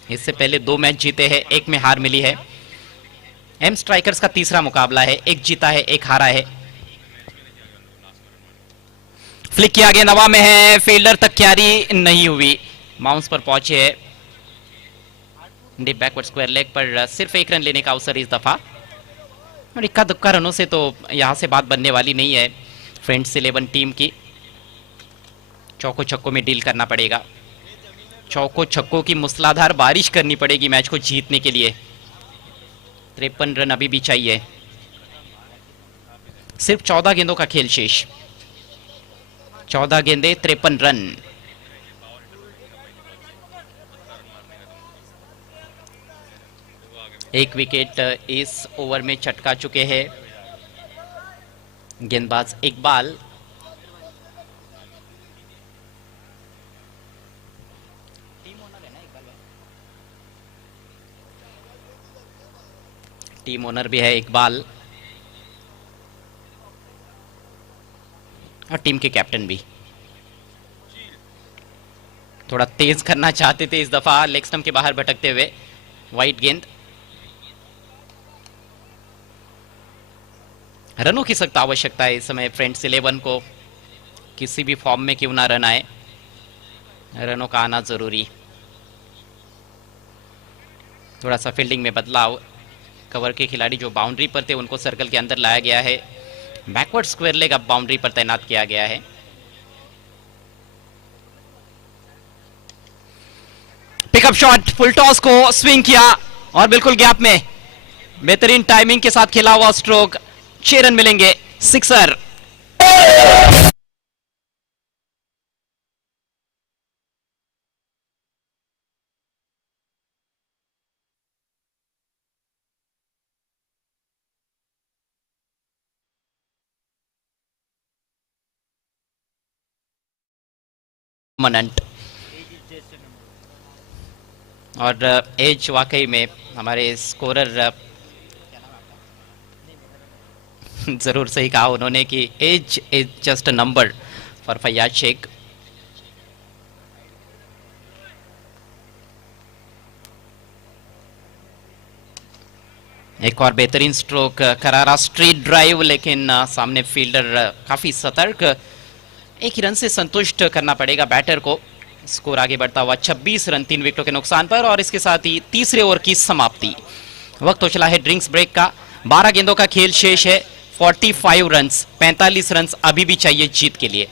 इससे पहले 2 मैच जीते हैं, 1 में हार मिली है। एम स्ट्राइकर्स का तीसरा मुकाबला है, 1 जीता है 1 हारा है। फ्लिक किया गया, नवा में है, फील्डर तक क्यारी नहीं हुई, माउंस पर पहुंचे है। डीप बैकवर्ड स्क्वायर लेग पर सिर्फ 1 रन लेने का अवसर इस दफा, और इक्का दुक्का रनों से तो यहां से बात बनने वाली नहीं है फ्रेंड्स 11 टीम की। चौको छक्कों में डील करना पड़ेगा, चौको छक्कों की मूसलाधार बारिश करनी पड़ेगी मैच को जीतने के लिए। 53 रन अभी भी चाहिए, सिर्फ 14 गेंदों का खेल शेष, 14 गेंदे 53 रन। एक विकेट इस ओवर में चटका चुके हैं गेंदबाज इकबाल। टीम ओनर भी है इकबाल, और टीम के कैप्टन भी। थोड़ा तेज करना चाहते थे इस दफा, लेग स्टंप के बाहर भटकते हुए वाइट गेंद। रनों की सख्त आवश्यकता है इस समय फ्रेंड्स 11 को, किसी भी फॉर्म में क्यों ना रन आए, रनों का आना जरूरी। थोड़ा सा फील्डिंग में बदलाव, कवर के खिलाड़ी जो बाउंड्री पर थे उनको सर्कल के अंदर लाया गया है, बैकवर्ड स्क्वायर लेग अब बाउंड्री पर तैनात किया गया है। पिकअप शॉट, फुल टॉस को स्विंग किया और बिल्कुल गैप में बेहतरीन टाइमिंग के साथ खेला हुआ स्ट्रोक, 6 रन मिलेंगे, सिक्सर। परमानेंट। और एज वाकई में हमारे स्कोरर जरूर सही कहा उन्होंने कि age is just a number for Faiyaz Shaikh. एक और बेहतरीन स्ट्रोक, करारा स्ट्रीट ड्राइव, लेकिन सामने फील्डर काफी सतर्क। एक ही रन से संतुष्ट करना पड़ेगा बैटर को। स्कोर आगे बढ़ता हुआ 26 रन 3 विकेटों के नुकसान पर, और इसके साथ ही तीसरे ओवर की समाप्ति। वक्त हो चला है ड्रिंक्स ब्रेक का। 12 गेंदों का खेल शेष है। 45 रन, 45 रन अभी भी चाहिए जीत के लिए।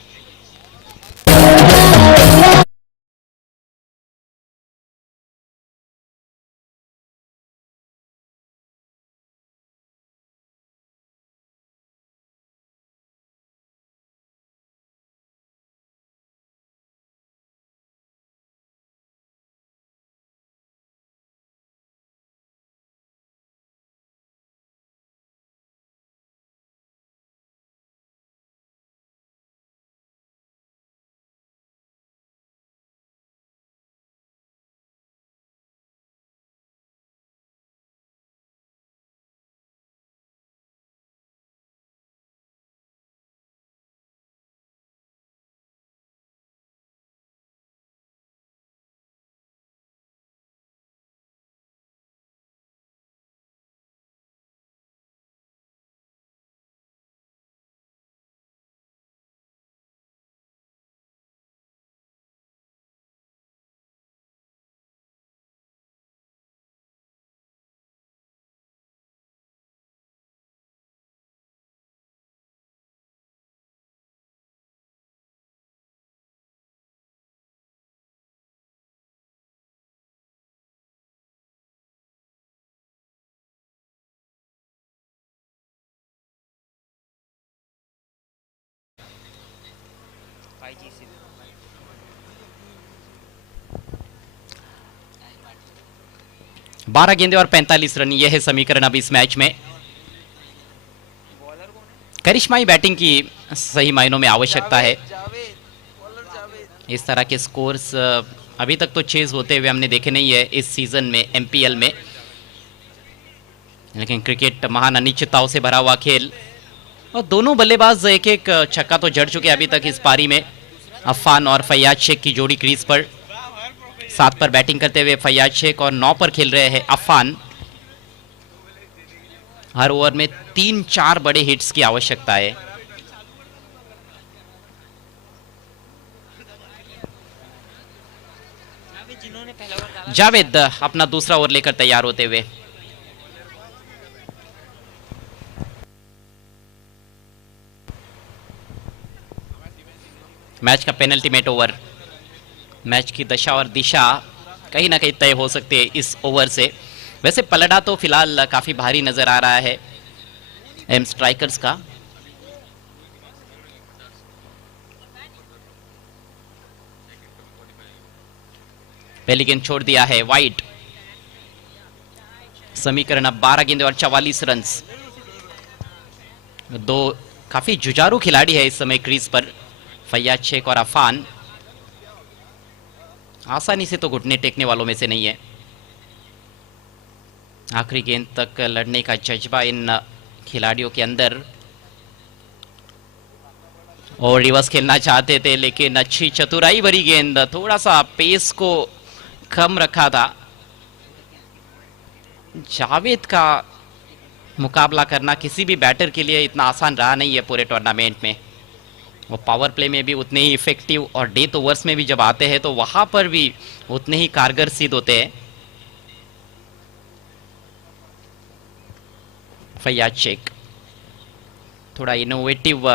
बारह गेंदे और 45 रन, यह है समीकरण अब इस मैच में। करिश्माई बैटिंग की सही मायनों में आवश्यकता है। इस तरह के स्कोर्स अभी तक तो चेज होते हुए हमने देखे नहीं है इस सीजन में एमपीएल में, लेकिन क्रिकेट महान अनिश्चितताओं से भरा हुआ खेल, और दोनों बल्लेबाज एक एक छक्का तो जड़ चुके अभी तक इस पारी में। अफान और फैयाज शेख की जोड़ी क्रीज पर। 7 पर बैटिंग करते हुए फैयाज शेख और 9 पर खेल रहे हैं अफान। हर ओवर में 3-4 बड़े हिट्स की आवश्यकता है। जावेद अपना दूसरा ओवर लेकर तैयार होते हुए। मैच का पेनल्टीमेट ओवर। मैच की दशा और दिशा कहीं ना कहीं तय हो सकती है इस ओवर से। वैसे पलड़ा तो फिलहाल काफी भारी नजर आ रहा है एम स्ट्राइकर्स का। पहली गेंद छोड़ दिया है वाइड। समीकरण अब 12 गेंदे और 44 रन। दो काफी जुझारू खिलाड़ी है इस समय क्रीज पर, फैयाज शेख और अफान। आसानी से तो घुटने टेकने वालों में से नहीं है। आखिरी गेंद तक लड़ने का जज्बा इन खिलाड़ियों के अंदर, और रिवर्स खेलना चाहते थे, लेकिन अच्छी चतुराई भरी गेंद, थोड़ा सा पेस को कम रखा था। जावेद का मुकाबला करना किसी भी बैटर के लिए इतना आसान रहा नहीं है पूरे टूर्नामेंट में। वो पावर प्ले में भी उतने ही इफेक्टिव, और डेथ ओवर्स में भी जब आते हैं तो वहां पर भी उतने ही कारगर सिद्ध होते हैं। फैयाज शेख, थोड़ा इनोवेटिव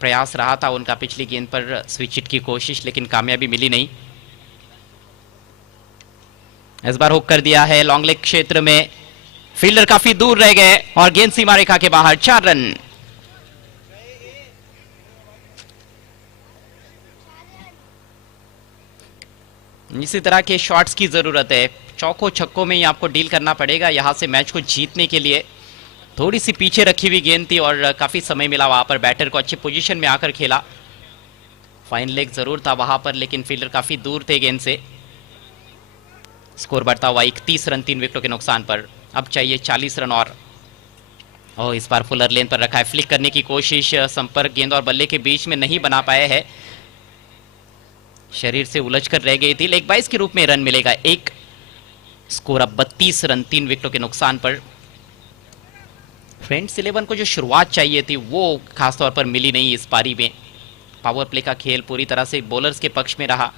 प्रयास रहा था उनका पिछली गेंद पर स्विच हिट की कोशिश, लेकिन कामयाबी मिली नहीं। इस बार हुक कर दिया है लॉन्ग लेग क्षेत्र में। फील्डर काफी दूर रह गए और गेंद सीमा रेखा के बाहर। 4 रन। इसी तरह के शॉट्स की जरूरत है। चौकों छक्कों में ही आपको डील करना पड़ेगा यहां से मैच को जीतने के लिए। थोड़ी सी पीछे रखी हुई गेंद थी और काफी समय मिला वहां पर बैटर को, अच्छी पोजीशन में आकर खेला। फाइन लेग जरूर था वहां पर, लेकिन फील्डर काफी दूर थे गेंद से। स्कोर बढ़ता हुआ 31 रन 3 विकेटों के नुकसान पर। अब चाहिए 40 रन और इस बार फुलर लेन पर रखा है, फ्लिक करने की कोशिश, संपर्क गेंद और बल्ले के बीच में नहीं बना पाए हैं, शरीर से उलझकर रह गई थी। लेग बाइस के रूप में रन मिलेगा एक। स्कोर अब 32 रन 3 विकेटों के नुकसान पर। फ्रेंड्स 11 को जो शुरुआत चाहिए थी वो खासतौर पर मिली नहीं इस पारी में। पावर प्ले का खेल पूरी तरह से बॉलर्स के पक्ष में रहा।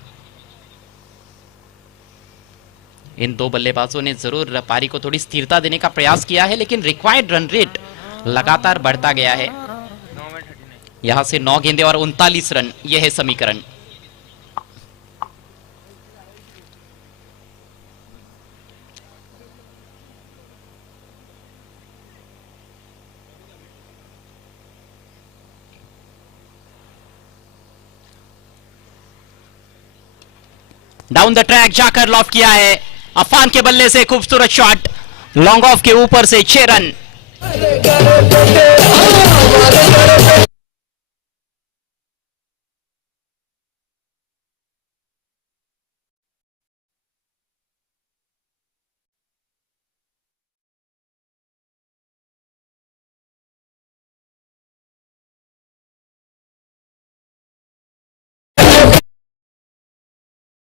इन दो बल्लेबाजों ने जरूर पारी को थोड़ी स्थिरता देने का प्रयास किया है, लेकिन रिक्वायर्ड रन रेट लगातार बढ़ता गया है। यहां से 9 गेंदें और 39 रन, यह है समीकरण। डाउन द ट्रैक जाकर लॉफ किया है, अफान के बल्ले से खूबसूरत शॉट, लॉन्ग ऑफ के ऊपर से 6 रन।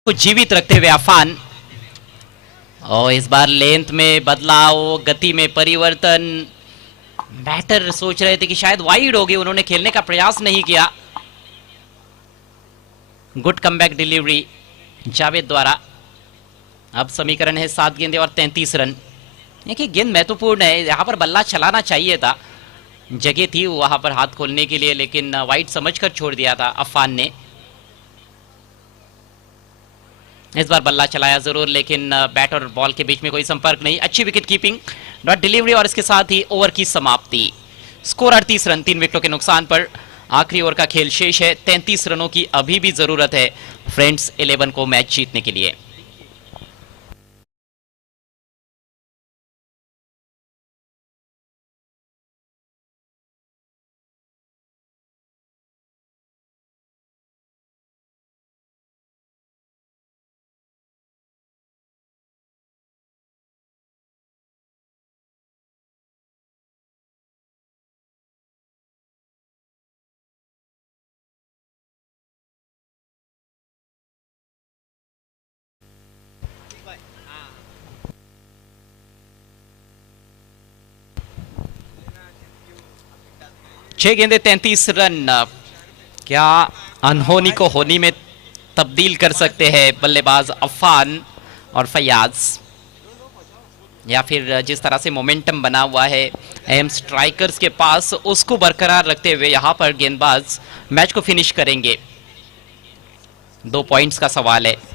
को जीवित रखते हुए अफान, और इस बार लेंथ में बदलाव, गति में परिवर्तन। बैटर सोच रहे थे कि शायद वाइड होगी, उन्होंने खेलने का प्रयास नहीं किया। गुड कमबैक डिलीवरी जावेद द्वारा। अब समीकरण है 7 गेंदें और 33 रन। देखिए गेंद महत्वपूर्ण है, यहां पर बल्ला चलाना चाहिए था, जगह थी वहां पर हाथ खोलने के लिए, लेकिन वाइड समझकर छोड़ दिया था अफान ने। इस बार बल्ला चलाया जरूर, लेकिन बैट और बॉल के बीच में कोई संपर्क नहीं। अच्छी विकेट कीपिंग, डॉट डिलीवरी और इसके साथ ही ओवर की समाप्ति। स्कोर 38 रन 3 विकेटों के नुकसान पर। आखिरी ओवर का खेल शेष है, 33 रनों की अभी भी जरूरत है फ्रेंड्स 11 को मैच जीतने के लिए। छह गेंदे 33 रन, क्या अनहोनी को होनी में तब्दील कर सकते हैं बल्लेबाज अफान और फयाज, या फिर जिस तरह से मोमेंटम बना हुआ है एम स्ट्राइकर्स के पास, उसको बरकरार रखते हुए यहां पर गेंदबाज मैच को फिनिश करेंगे। 2 पॉइंट्स का सवाल है।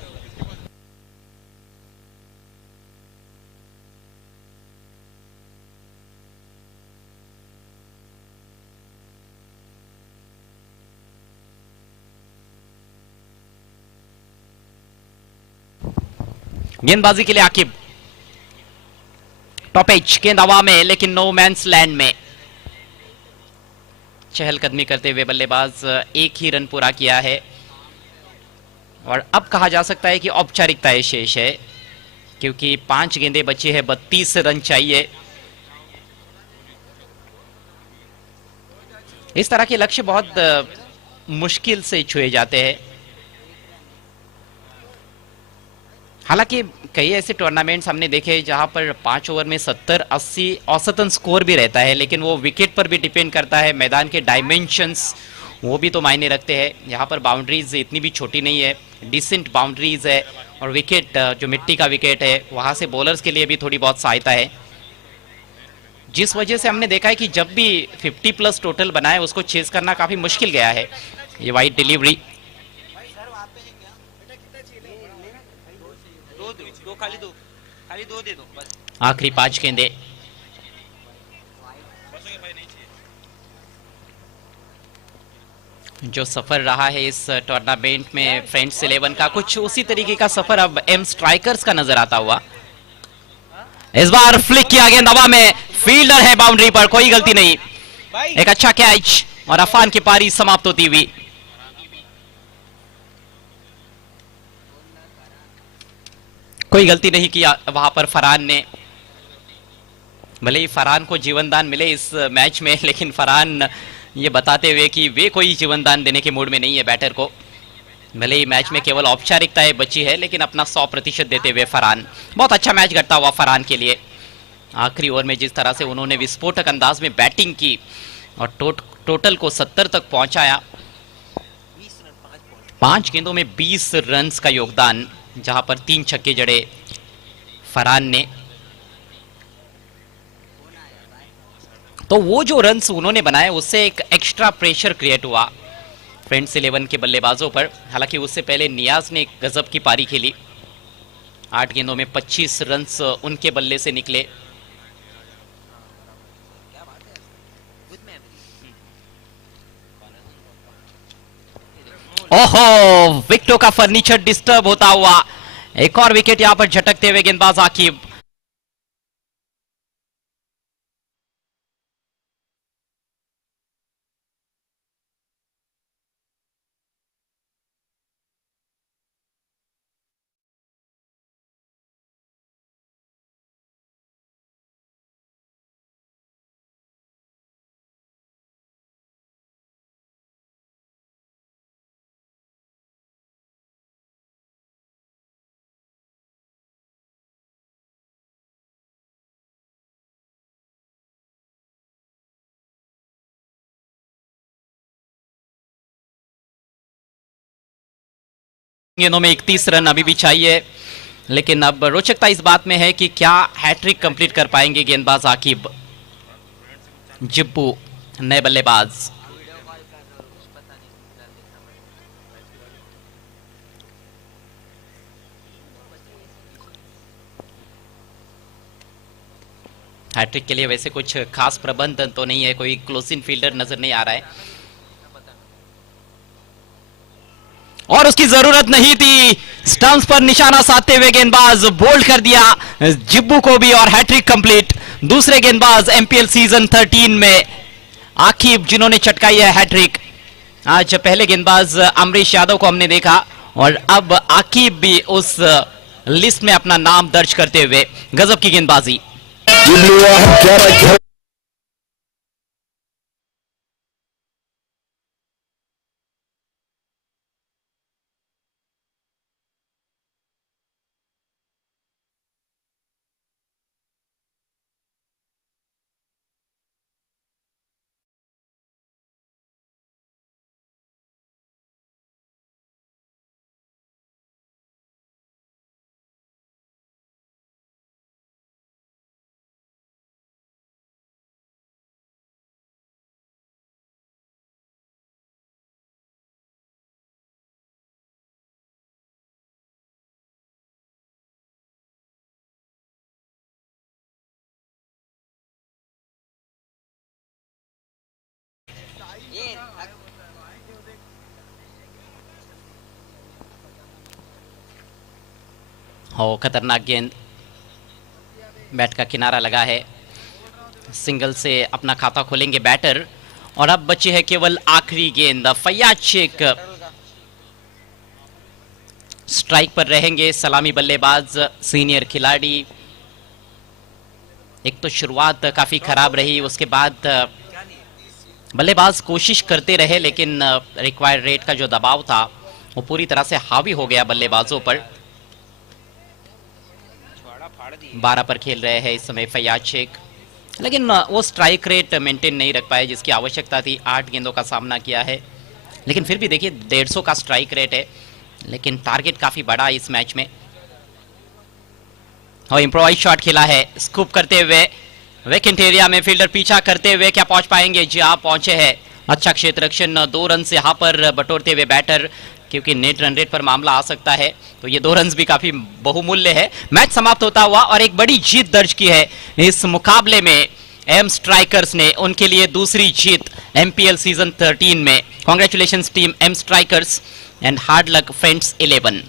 गेंदबाजी के लिए आकिब, टॉप एज, गेंद हवा में लेकिन नो मैंस लैंड में। चहलकदमी करते हुए बल्लेबाज 1 ही रन पूरा किया है, और अब कहा जा सकता है कि औपचारिकताएं शेष है, क्योंकि 5 गेंदें बची है, 32 रन चाहिए। इस तरह के लक्ष्य बहुत मुश्किल से छुए जाते हैं। हालांकि कई ऐसे टूर्नामेंट्स हमने देखे जहां पर 5 ओवर में 70-80 औसतन स्कोर भी रहता है, लेकिन वो विकेट पर भी डिपेंड करता है, मैदान के डायमेंशंस वो भी तो मायने रखते हैं। यहाँ पर बाउंड्रीज इतनी भी छोटी नहीं है, डिसेंट बाउंड्रीज है, और विकेट जो मिट्टी का विकेट है वहाँ से बॉलर्स के लिए भी थोड़ी बहुत सहायता है, जिस वजह से हमने देखा है कि जब भी 50+ टोटल बनाए उसको चेज करना काफ़ी मुश्किल गया है। ये वाइड डिलीवरी, खाली दो दे दो बस। आखिरी 5 गेंदे। जो सफर रहा है इस टूर्नामेंट में फ्रेंड्स 11 का, कुछ उसी तरीके का सफर अब एम स्ट्राइकर्स का नजर आता हुआ। इस बार फ्लिक किया गेंद हवा में, फील्डर है बाउंड्री पर, कोई गलती नहीं। एक अच्छा कैच और अफान की पारी समाप्त होती हुई। कोई गलती नहीं किया वहां पर फरहान ने। भले ही फरहान को जीवनदान मिले इस मैच में, लेकिन फरहान ये बताते हुए कि वे कोई जीवनदान देने के मूड में नहीं है बैटर को। भले ही मैच में केवल औपचारिकताएं बची है, लेकिन अपना 100% देते हुए फरहान। बहुत अच्छा मैच करता हुआ फरहान के लिए। आखिरी ओवर में जिस तरह से उन्होंने विस्फोटक अंदाज में बैटिंग की और टोटल को 70 तक पहुंचाया। 5 गेंदों में 20 रन का योगदान, जहां पर 3 छक्के जड़े फरहान ने। तो वो जो रन्स उन्होंने बनाए उससे एक एक्स्ट्रा प्रेशर क्रिएट हुआ फ्रेंड्स 11 के बल्लेबाजों पर। हालांकि उससे पहले नियाज ने एक गजब की पारी खेली। 8 गेंदों में 25 रन्स उनके बल्ले से निकले। ओहो, विकेटों का फर्नीचर डिस्टर्ब होता हुआ एक और विकेट यहां पर झटकते हुए गेंदबाज आकिब। गेंदों में 31 रन अभी भी चाहिए, लेकिन अब रोचकता इस बात में है कि क्या हैट्रिक कंप्लीट कर पाएंगे गेंदबाज आकिब। जिब्बू नए बल्लेबाज। हैट्रिक के लिए वैसे कुछ खास प्रबंध तो नहीं है, कोई क्लोज इन फील्डर नजर नहीं आ रहा है और उसकी जरूरत नहीं थी। स्टंप्स पर निशाना साधते हुए गेंदबाज बोल्ड कर दिया जिब्बू को भी और हैट्रिक कंप्लीट। दूसरे गेंदबाज एमपीएल सीजन 13 में आकिब जिन्होंने चटकाई है हैट्रिक। आज पहले गेंदबाज अमरीश यादव को हमने देखा और अब आकिब भी उस लिस्ट में अपना नाम दर्ज करते हुए। गजब की गेंदबाजी। हो खतरनाक गेंद, बैट का किनारा लगा है। सिंगल से अपना खाता खोलेंगे बैटर और अब बची है केवल आखिरी गेंद। फैयाज शेख स्ट्राइक पर रहेंगे, सलामी बल्लेबाज सीनियर खिलाड़ी। एक तो शुरुआत काफी खराब रही, उसके बाद बल्लेबाज कोशिश करते रहे, लेकिन रिक्वायर्ड रेट का जो दबाव था वो पूरी तरह से हावी हो गया बल्लेबाजों पर। 12 पर खेल रहे हैं इस समय फैयाज शेख, लेकिन वो स्ट्राइक रेट मेंटेन नहीं रख पाए जिसकी आवश्यकता थी। 8 गेंदों का सामना किया है, लेकिन फिर भी देखिए 150 का स्ट्राइक रेट है, लेकिन टारगेट काफी बड़ा इस मैच में। और इम्प्रोवाइज शॉट खेला है स्कूप करते हुए वेकेंट एरिया में। फील्डर पीछा करते हुए क्या पहुंच पाएंगे? जी हाँ, पहुंचे हैं। अच्छा क्षेत्र रक्षण, 2 रन से यहाँ पर बटोरते हुए बैटर, क्योंकि नेट रन रेट पर मामला आ सकता है, तो ये 2 रन भी काफी बहुमूल्य है। मैच समाप्त होता हुआ और एक बड़ी जीत दर्ज की है इस मुकाबले में एम स्ट्राइकर्स ने। उनके लिए दूसरी जीत एमपीएल सीजन 13 में। Congratulations team M strikers and hard luck friends 11।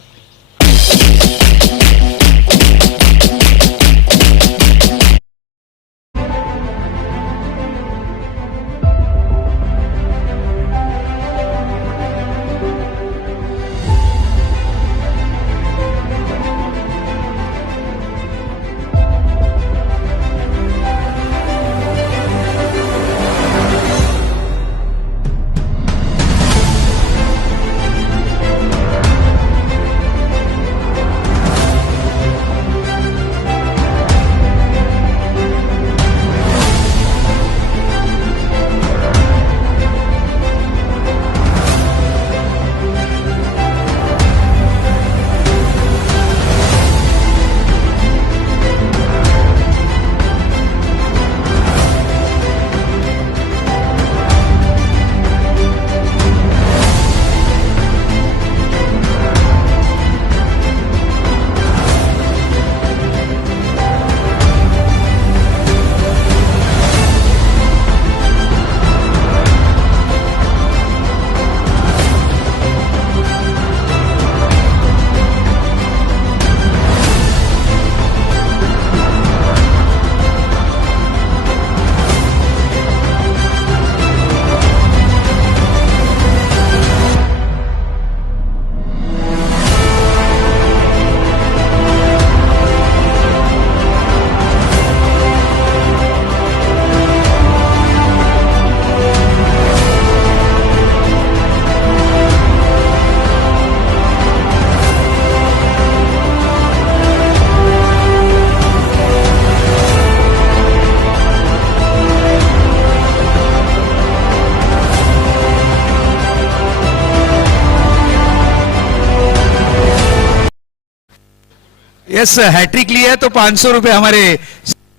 Yes hat-trick लिया है तो 500 रुपए हमारे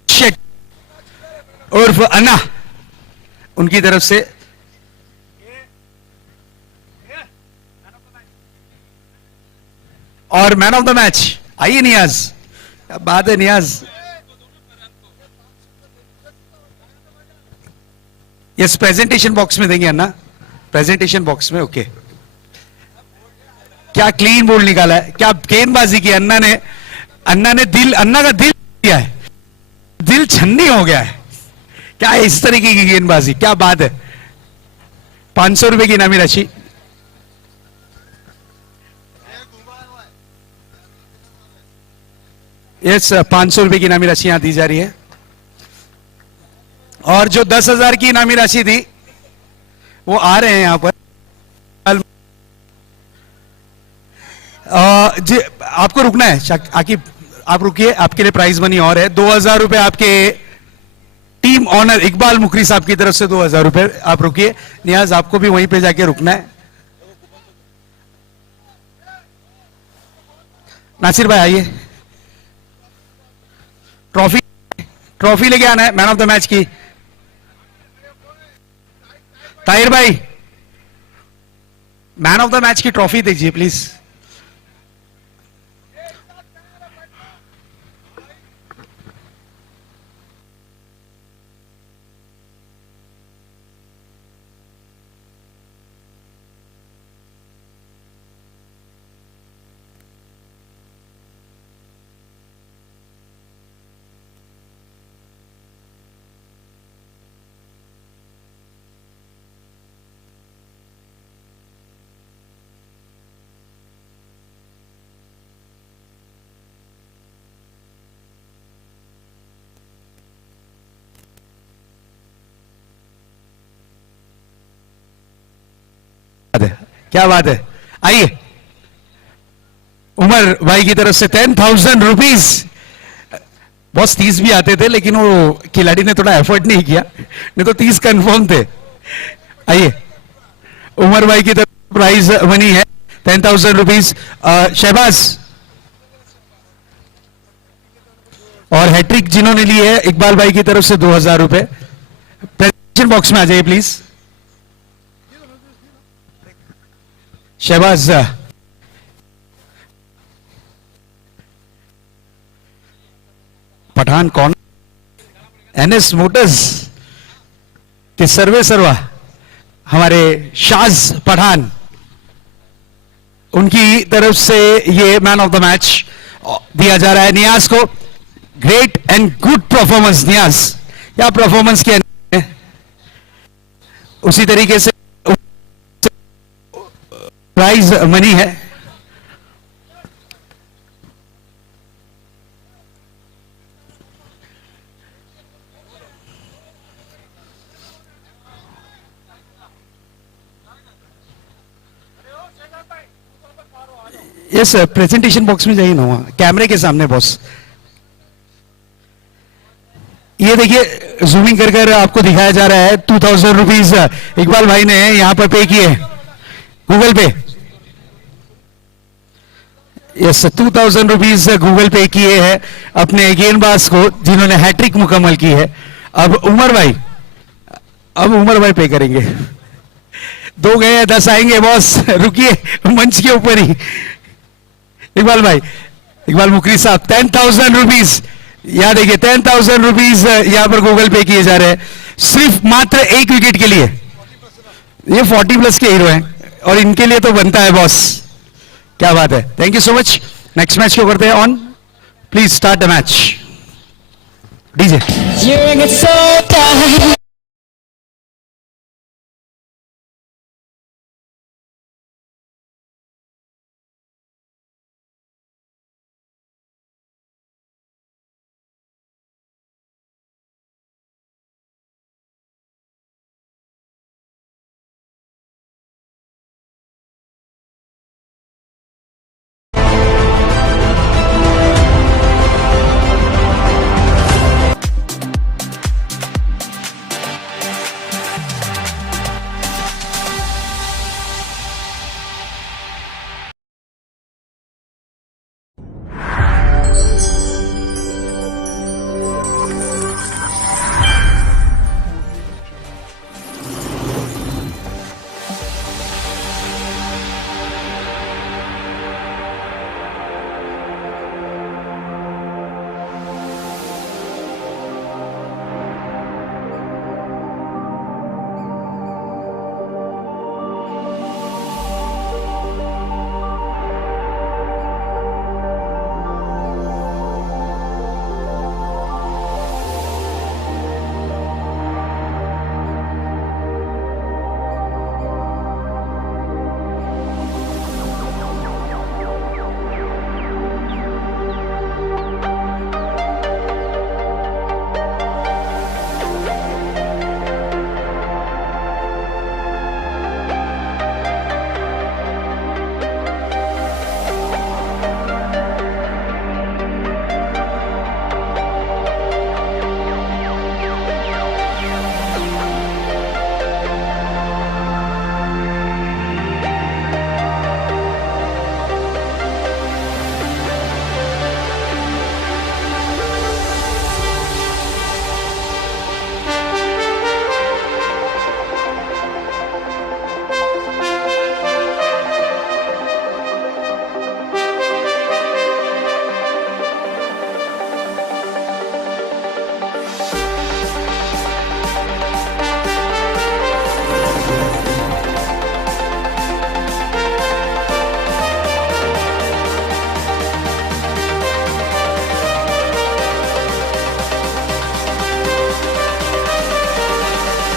शेट उर्फ अन्ना उनकी तरफ से। और मैन ऑफ द मैच आइए नियाज, क्या बात है नियाज। यस प्रेजेंटेशन बॉक्स में देंगे अन्ना, प्रेजेंटेशन बॉक्स में। ओके क्या क्लीन बोल्ड निकाला है, क्या गेंदबाजी की अन्ना ने दिल, अन्ना का दिल दिया है, दिल छन्नी हो गया है। क्या इस तरीके की गेंदबाजी, क्या बात है। 500 रुपए की इनामी राशि। यस 500 रुपए की इनामी राशि यहां दी जा रही है। और जो 10,000 की इनामी राशि थी वो आ रहे हैं यहां पर। जी आपको रुकना है आकिब, आप रुकिए, आपके लिए प्राइज मनी और है 2,000 रुपए आपके टीम ऑनर इकबाल मुकरी साहब की तरफ से 2,000 रुपए। आप रुकिए नियाज, आपको भी वहीं पे जाके रुकना है। नासिर भाई आइए, ट्रॉफी लेके आना है मैन ऑफ द मैच की। ताहिर भाई मैन ऑफ द मैच की ट्रॉफी दीजिए प्लीज। क्या बात है। आइए उमर भाई की तरफ से 10,000 रुपीज। बॉस 30 भी आते थे लेकिन वो खिलाड़ी ने थोड़ा एफर्ट नहीं किया, नहीं तो 30 कंफर्म थे। आइए उमर भाई की तरफ प्राइज मनी है 10,000 रुपीज। शहबाज और हैट्रिक जिन्होंने ली है इकबाल भाई की तरफ से 2,000 रुपए। प्रेजेंटेशन बॉक्स में आ जाइए प्लीज। शहबाज पठान कौन, एनएस मोटर्स के सर्वे सर्वा हमारे शाज पठान, उनकी तरफ से ये मैन ऑफ द मैच दिया जा रहा है नियाज को। ग्रेट एंड गुड परफॉर्मेंस नियाज, क्या परफॉर्मेंस किया। उसी तरीके से प्राइज मनी है। यस प्रेजेंटेशन बॉक्स में जाइए ना, वहां कैमरे के सामने बॉस। ये देखिए जूमिंग कर कर आपको दिखाया जा रहा है 2,000 रुपीज इकबाल भाई ने यहां पर पे किए गूगल पे। यस 2,000 रुपीज गूगल पे किए हैं अपने गेंदबाज को जिन्होंने हैट्रिक मुकम्मल की है। अब उमर भाई पे करेंगे। 2 गए 10 आएंगे बॉस, रुकिए मंच के ऊपर ही। इकबाल मुकरी साहब 10,000 रुपीज, याद देखिए 10,000 रुपीज यहां पर गूगल पे किए जा रहे हैं सिर्फ मात्र 1 विकेट के लिए। ये 40+ के हीरो हैं और इनके लिए तो बनता है बॉस, क्या बात है। Thank you so much. Next match को करते हैं on, please start the match. DJ